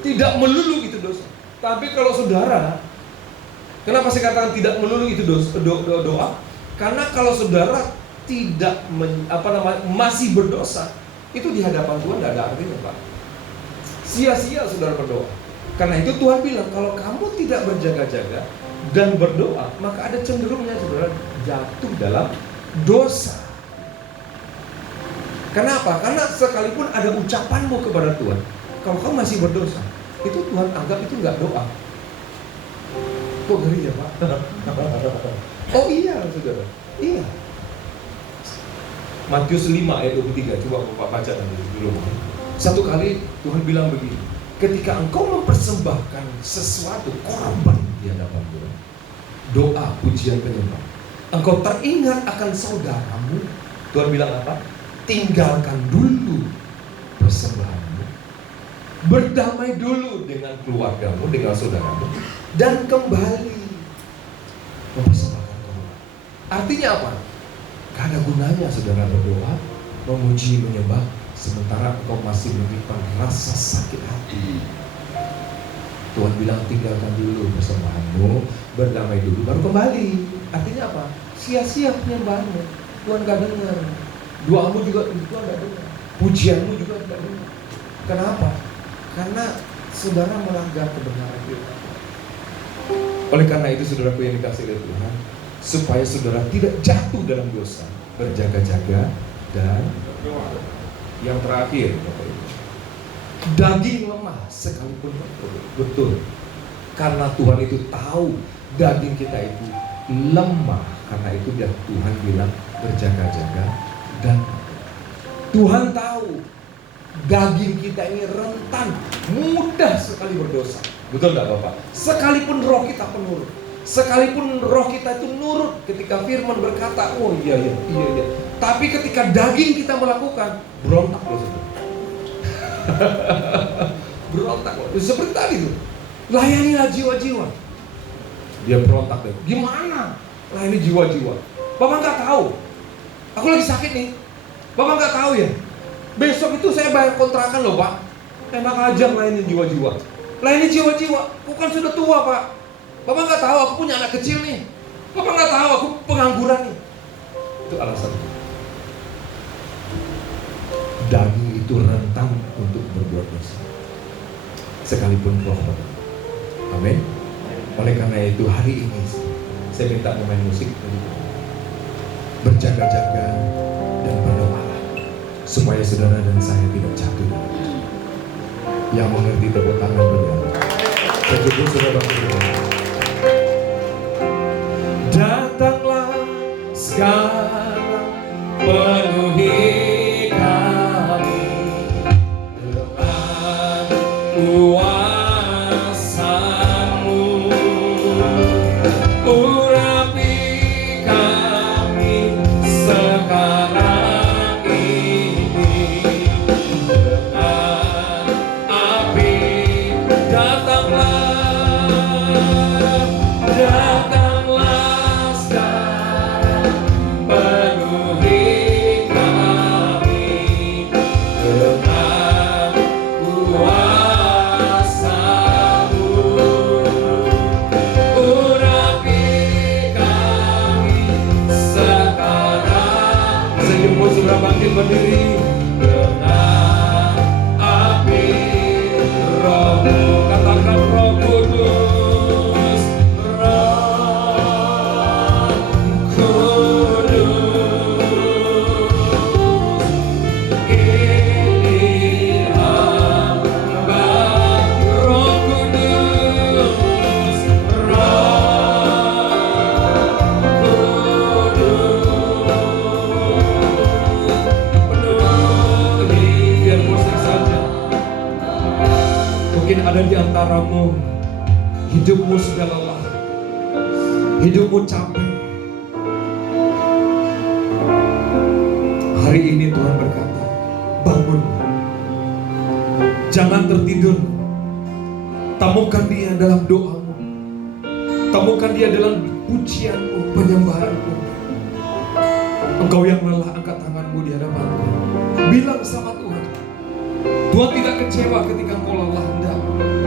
Tidak melulu itu dosa. Tapi kalau saudara, kenapa saya katakan tidak melulu itu doa? Karena kalau saudara tidak masih berdosa, itu di hadapan Tuhan tidak ada artinya, Pak. Sia-sia saudara berdoa. Karena itu Tuhan bilang, kalau kamu tidak berjaga-jaga dan berdoa, maka ada cenderungnya saudara jatuh dalam dosa. Kenapa? Karena sekalipun ada ucapanmu kepada Tuhan, kalau kamu masih berdosa, itu Tuhan anggap itu nggak doa. Kok ngeri ya, Pak? Oh iya saudara, iya. Matius 5 ayat 23, coba Bapak baca nanti dulu. Satu kali Tuhan bilang begini, ketika engkau mempersembahkan sesuatu korban di hadapan Tuhan, doa, pujian, penyembah, engkau teringat akan saudaramu, Tuhan bilang apa? Tinggalkan dulu persembahanmu, berdamai dulu dengan keluargamu, dengan saudaramu, dan kembali mempersembahkan korban. Artinya apa? Gak ada gunanya saudara berdoa, memuji, menyembah, sementara engkau masih menyimpan rasa sakit hati. Tuhan bilang tinggalkan dulu persembahanmu, berdamai dulu, baru kembali. Artinya apa? Sia-sia penyembahanmu, Tuhan gak dengar. Doamu juga Tuhan gak dengar. Pujianmu juga gak dengar. Kenapa? Karena saudara melanggar kebenaran Tuhan. Oleh karena itu saudaraku yang dikasihi oleh Tuhan, supaya saudara tidak jatuh dalam dosa, berjaga-jaga dan berdoa. Yang terakhir, daging lemah sekalipun betul. Karena Tuhan itu tahu daging kita itu lemah. Karena itu Tuhan bilang berjaga-jaga dan Tuhan tahu daging kita ini rentan, mudah sekali berdosa. Betul nggak Bapak? Sekalipun roh kita penurut, sekalipun roh kita itu nurut ketika firman berkata, oh iya. Tapi ketika daging kita melakukan, berontak loh saudara. Berontak loh. Seperti tadi tuh, layanilah jiwa-jiwa. Dia berontak deh. Gimana? Layani jiwa-jiwa. Bapak nggak tahu. Aku lagi sakit nih. Bapak nggak tahu ya. Besok itu saya bayar kontrakan loh Pak. Enak aja layani jiwa-jiwa. Layani jiwa-jiwa. Bukan sudah tua Pak. Bapak nggak tahu aku punya anak kecil nih. Bapak nggak tahu aku pengangguran nih. Itu alasan. Daging itu rentan untuk berbuat dosa, sekalipun roh. Amin. Oleh karena itu hari ini saya minta pemain musik berjaga-jaga dan berdoalah supaya saudara dan saya tidak jatuh. Yang mengerti tepuk tangan berilah. Sejujurnya saudara berdoa. Datanglah sekarang penuhi kami dengan kuasa-Mu, urapi kami sekarang ini dengan api. Datanglah sekarang penuhi kami dengan kuasa-Mu, urapi kami sekarang. Sejumlah saudara bangkit berdiri dengan api Roh-Mu. Katakan Roh Kudus, Roh Kudus, ini hamba. Roh Kudus, Roh Kudus, penuhi. Biar musik saja. Mungkin ada di antaramu, hidupmu sudah lelah, hidupmu capek. Hari ini Tuhan berkata, bangun, jangan tertidur. Temukan Dia dalam doamu, temukan Dia dalam pujianmu, penyembahanmu. Engkau yang lelah, angkat tanganmu di hadapan-Nya. Bilang sama Tuhan, Tuhan tidak kecewa ketika engkau lelah, enggak.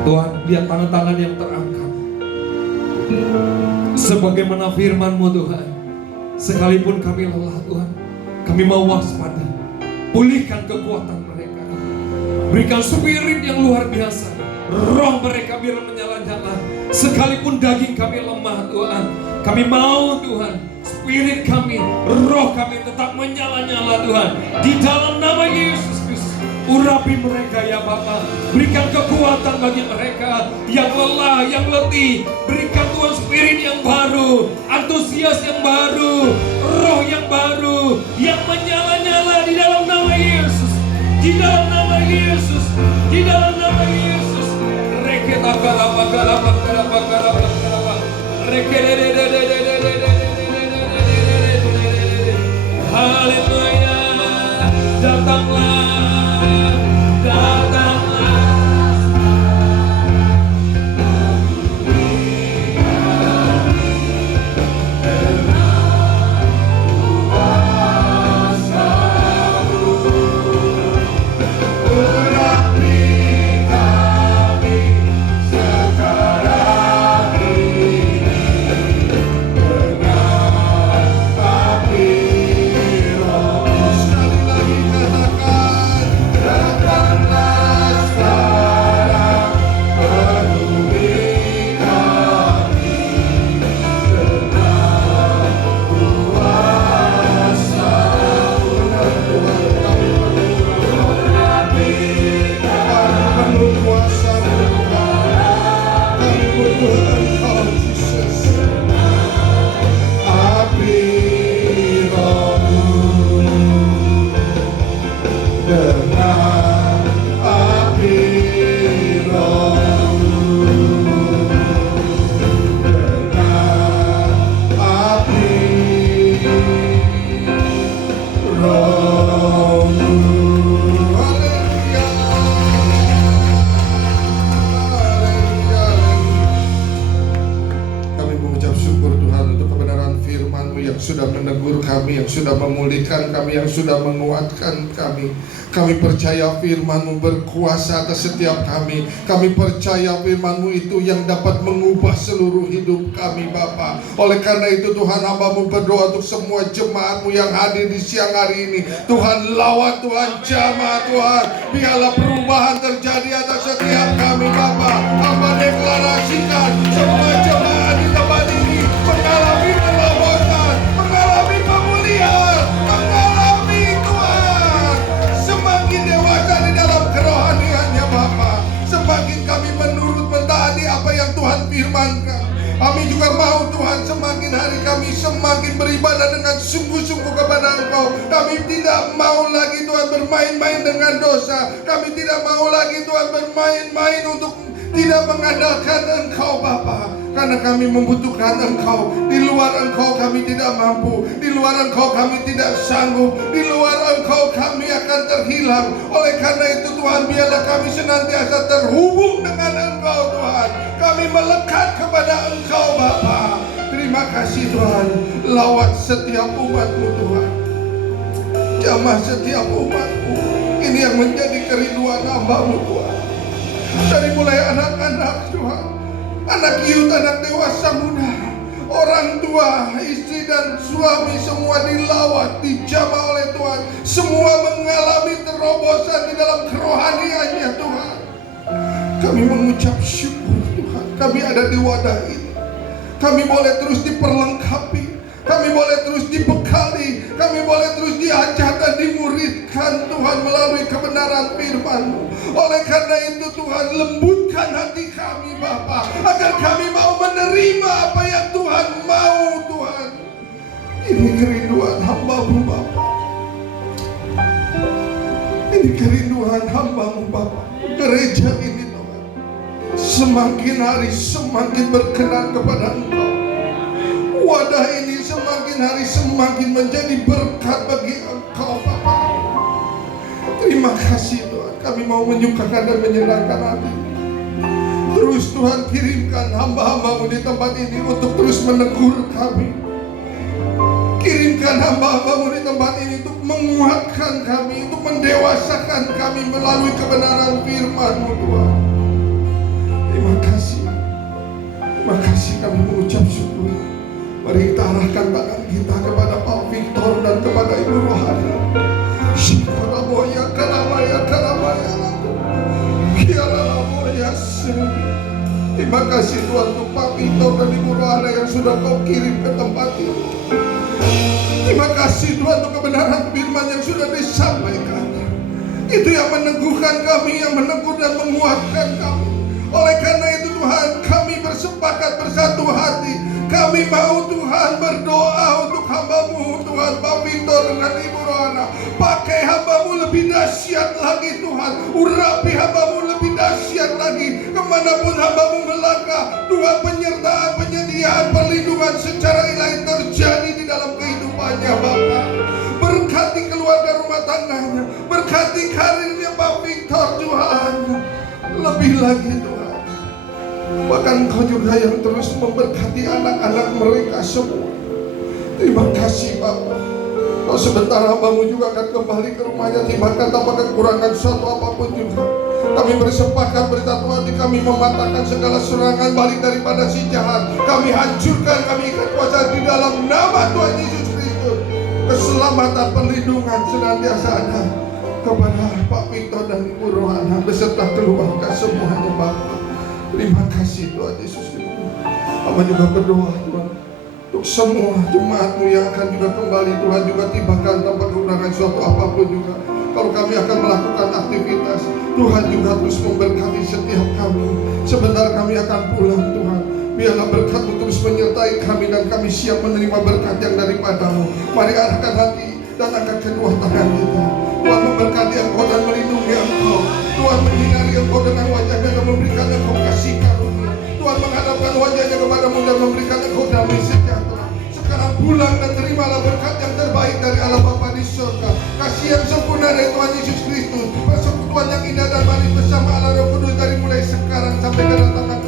Tuhan, lihat tangan-tangan yang terangkat. Sebagaimana firman-Mu Tuhan, sekalipun kami lelah Tuhan, kami mau waspada. Pulihkan kekuatan mereka. Berikan spirit yang luar biasa. Roh mereka biar menyala-nyala. Sekalipun daging kami lemah Tuhan, kami mau Tuhan, spirit kami, roh kami tetap menyala-nyala Tuhan. Di dalam nama Yesus Kristus, urapi mereka ya Bapa. Berikan kekuatan bagi mereka yang lelah, yang letih. Berikan Tuhan spirit yang baru, antusias yang baru, roh yang baru, yang menyala-nyala di dalam nama Yesus. Di dalam nama Yesus, di dalam nama Yesus. Haleluya, datanglah, datanglah. Yang sudah memulihkan kami, yang sudah menguatkan kami. Kami percaya firman-Mu berkuasa atas setiap kami. Kami percaya firman-Mu itu yang dapat mengubah seluruh hidup kami Bapa. Oleh karena itu Tuhan, hamba-Mu berdoa untuk semua jemaat-Mu yang hadir di siang hari ini. Tuhan lawat, Tuhan jamah Tuhan. Biarlah perubahan terjadi atas setiap kami Bapa. Hamba deklarasikan semua jemaat di tempat ini mengalami terobosan, mengalami pemulihan, mengalami Tuhan semakin dewasa di dalam kerohaniannya Bapa. Semakin kami menurut mentaati apa yang Tuhan firmankan. Kami juga mau Tuhan semakin hari kami semakin beribadah dengan sungguh-sungguh kepada Engkau. Kami tidak mau lagi Tuhan bermain-main dengan dosa. Kami tidak mau lagi Tuhan bermain-main untuk tidak mengandalkan Engkau Bapa. Karena kami membutuhkan Engkau. Di luar Engkau kami tidak mampu. Di luar Engkau kami tidak sanggup. Di luar Engkau kami akan terhilang. Oleh karena itu Tuhan, biarlah kami senantiasa terhubung dengan Engkau Tuhan. Kami melekat kepada Engkau Bapa. Terima kasih Tuhan. Lawat setiap umat-Mu Tuhan. Jamah setiap umat-Mu. Ini yang menjadi kerinduan hamba-Mu Tuhan. Dari mulai anak-anak Tuhan, anak youth, anak dewasa muda, orang tua, istri dan suami, semua dilawat, dijamah oleh Tuhan. Semua mengalami terobosan di dalam kerohaniannya Tuhan. Kami mengucap syukur Tuhan, kami ada di wadah ini. Kami boleh terus diperlengkapi, kami boleh terus dibekali, kami boleh terus diajar dan dimuridkan Tuhan melalui kebenaran firman-Mu. Oleh karena itu Tuhan, lembutkan hati kami Bapa, agar kami mau menerima apa yang Tuhan mau Tuhan. Ini kerinduan hamba-Mu Bapa. Ini kerinduan hamba-Mu Bapa. Gereja ini Tuhan, semakin hari semakin berkenan kepada Engkau. Wadah ini semakin hari semakin menjadi berkat bagi Engkau Bapa. Terima kasih Tuhan, kami mau menyukakan dan menyenangkan hati. Terus Tuhan kirimkan hamba-hamba-Mu di tempat ini untuk terus menegur kami. Kirimkan hamba-hamba-Mu di tempat ini untuk menguatkan kami, untuk mendewasakan kami melalui kebenaran firman-Mu Tuhan. Terima kasih. Terima kasih kami mengucap syukur. Mari kita arahkan tangan kita kepada Pak Victor dan kepada Ibu Rohani. Shikaramoya karamaya karamaya laku. Kiaralamoya seni. Terima kasih Tuhan untuk Pak Victor dan Ibu Rohani yang sudah Kau kirim ke tempat ini. Terima kasih Tuhan untuk kebenaran firman yang sudah disampaikan. Itu yang meneguhkan kami, yang menegur dan menguatkan kami. Oleh karena itu Tuhan, kami bersepakat bersatu hati. Kami mau Tuhan berdoa untuk hamba-Mu Tuhan Pak Victor dengan Ibu Rohana. Pakai hamba-Mu lebih dahsyat lagi Tuhan. Urapi hamba-Mu lebih dahsyat lagi. Kemanapun hamba-Mu melangkah, Tuhan penyertaan, penyediaan, perlindungan secara ilahi terjadi di dalam kehidupannya Bapa. Berkati keluarga rumah tangganya, berkati karirnya Pak Victor Tuhan. Lebih lagi Tuhan, bahkan Kau juga yang terus memberkati anak-anak mereka semua. Terima kasih Bapa. Kau sebentar hamba-Mu juga akan kembali ke rumahnya, bahkan tanpa kekurangan suatu apapun juga. Kami bersepakat bersatu hati, kami mematahkan segala serangan balik daripada si jahat. Kami hancurkan, kami ikat kuasa di dalam nama Tuhan Yesus Kristus. Keselamatan, perlindungan senantiasa ada kepada Pak Victor dan Ibu Rohana beserta keluarga semuanya Bapa. Terima kasih Tuhan Yesus Kristus. Hamba juga berdoa Tuhan untuk semua jemaat-Mu yang akan juga kembali Tuhan, juga tibakan tanpa kekurangan suatu apapun juga. Kalau kami akan melakukan aktivitas, Tuhan juga terus memberkati setiap kami. Sebentar kami akan pulang Tuhan, biarlah berkat-Mu terus menyertai kami dan kami siap menerima berkat yang daripada-Mu. Mari arahkan hati dan angkat kedua tangan kita. Tuhan memberkati Engkau dan melindungi Engkau. Tuhan menyinari Engkau dengan wajahnya dan memberikan Engkau kasih karunia. Tuhan menghadapkan wajahnya kepadamu dan memberikan Engkau damai sejahtera. Sekarang pulang dan terimalah berkat yang terbaik dari Allah Bapa di surga. Kasih yang sempurna dari Tuhan Yesus Kristus, persekutuan yang indah dan manis bersama Allah Roh Kudus dari mulai sekarang sampai kedatangan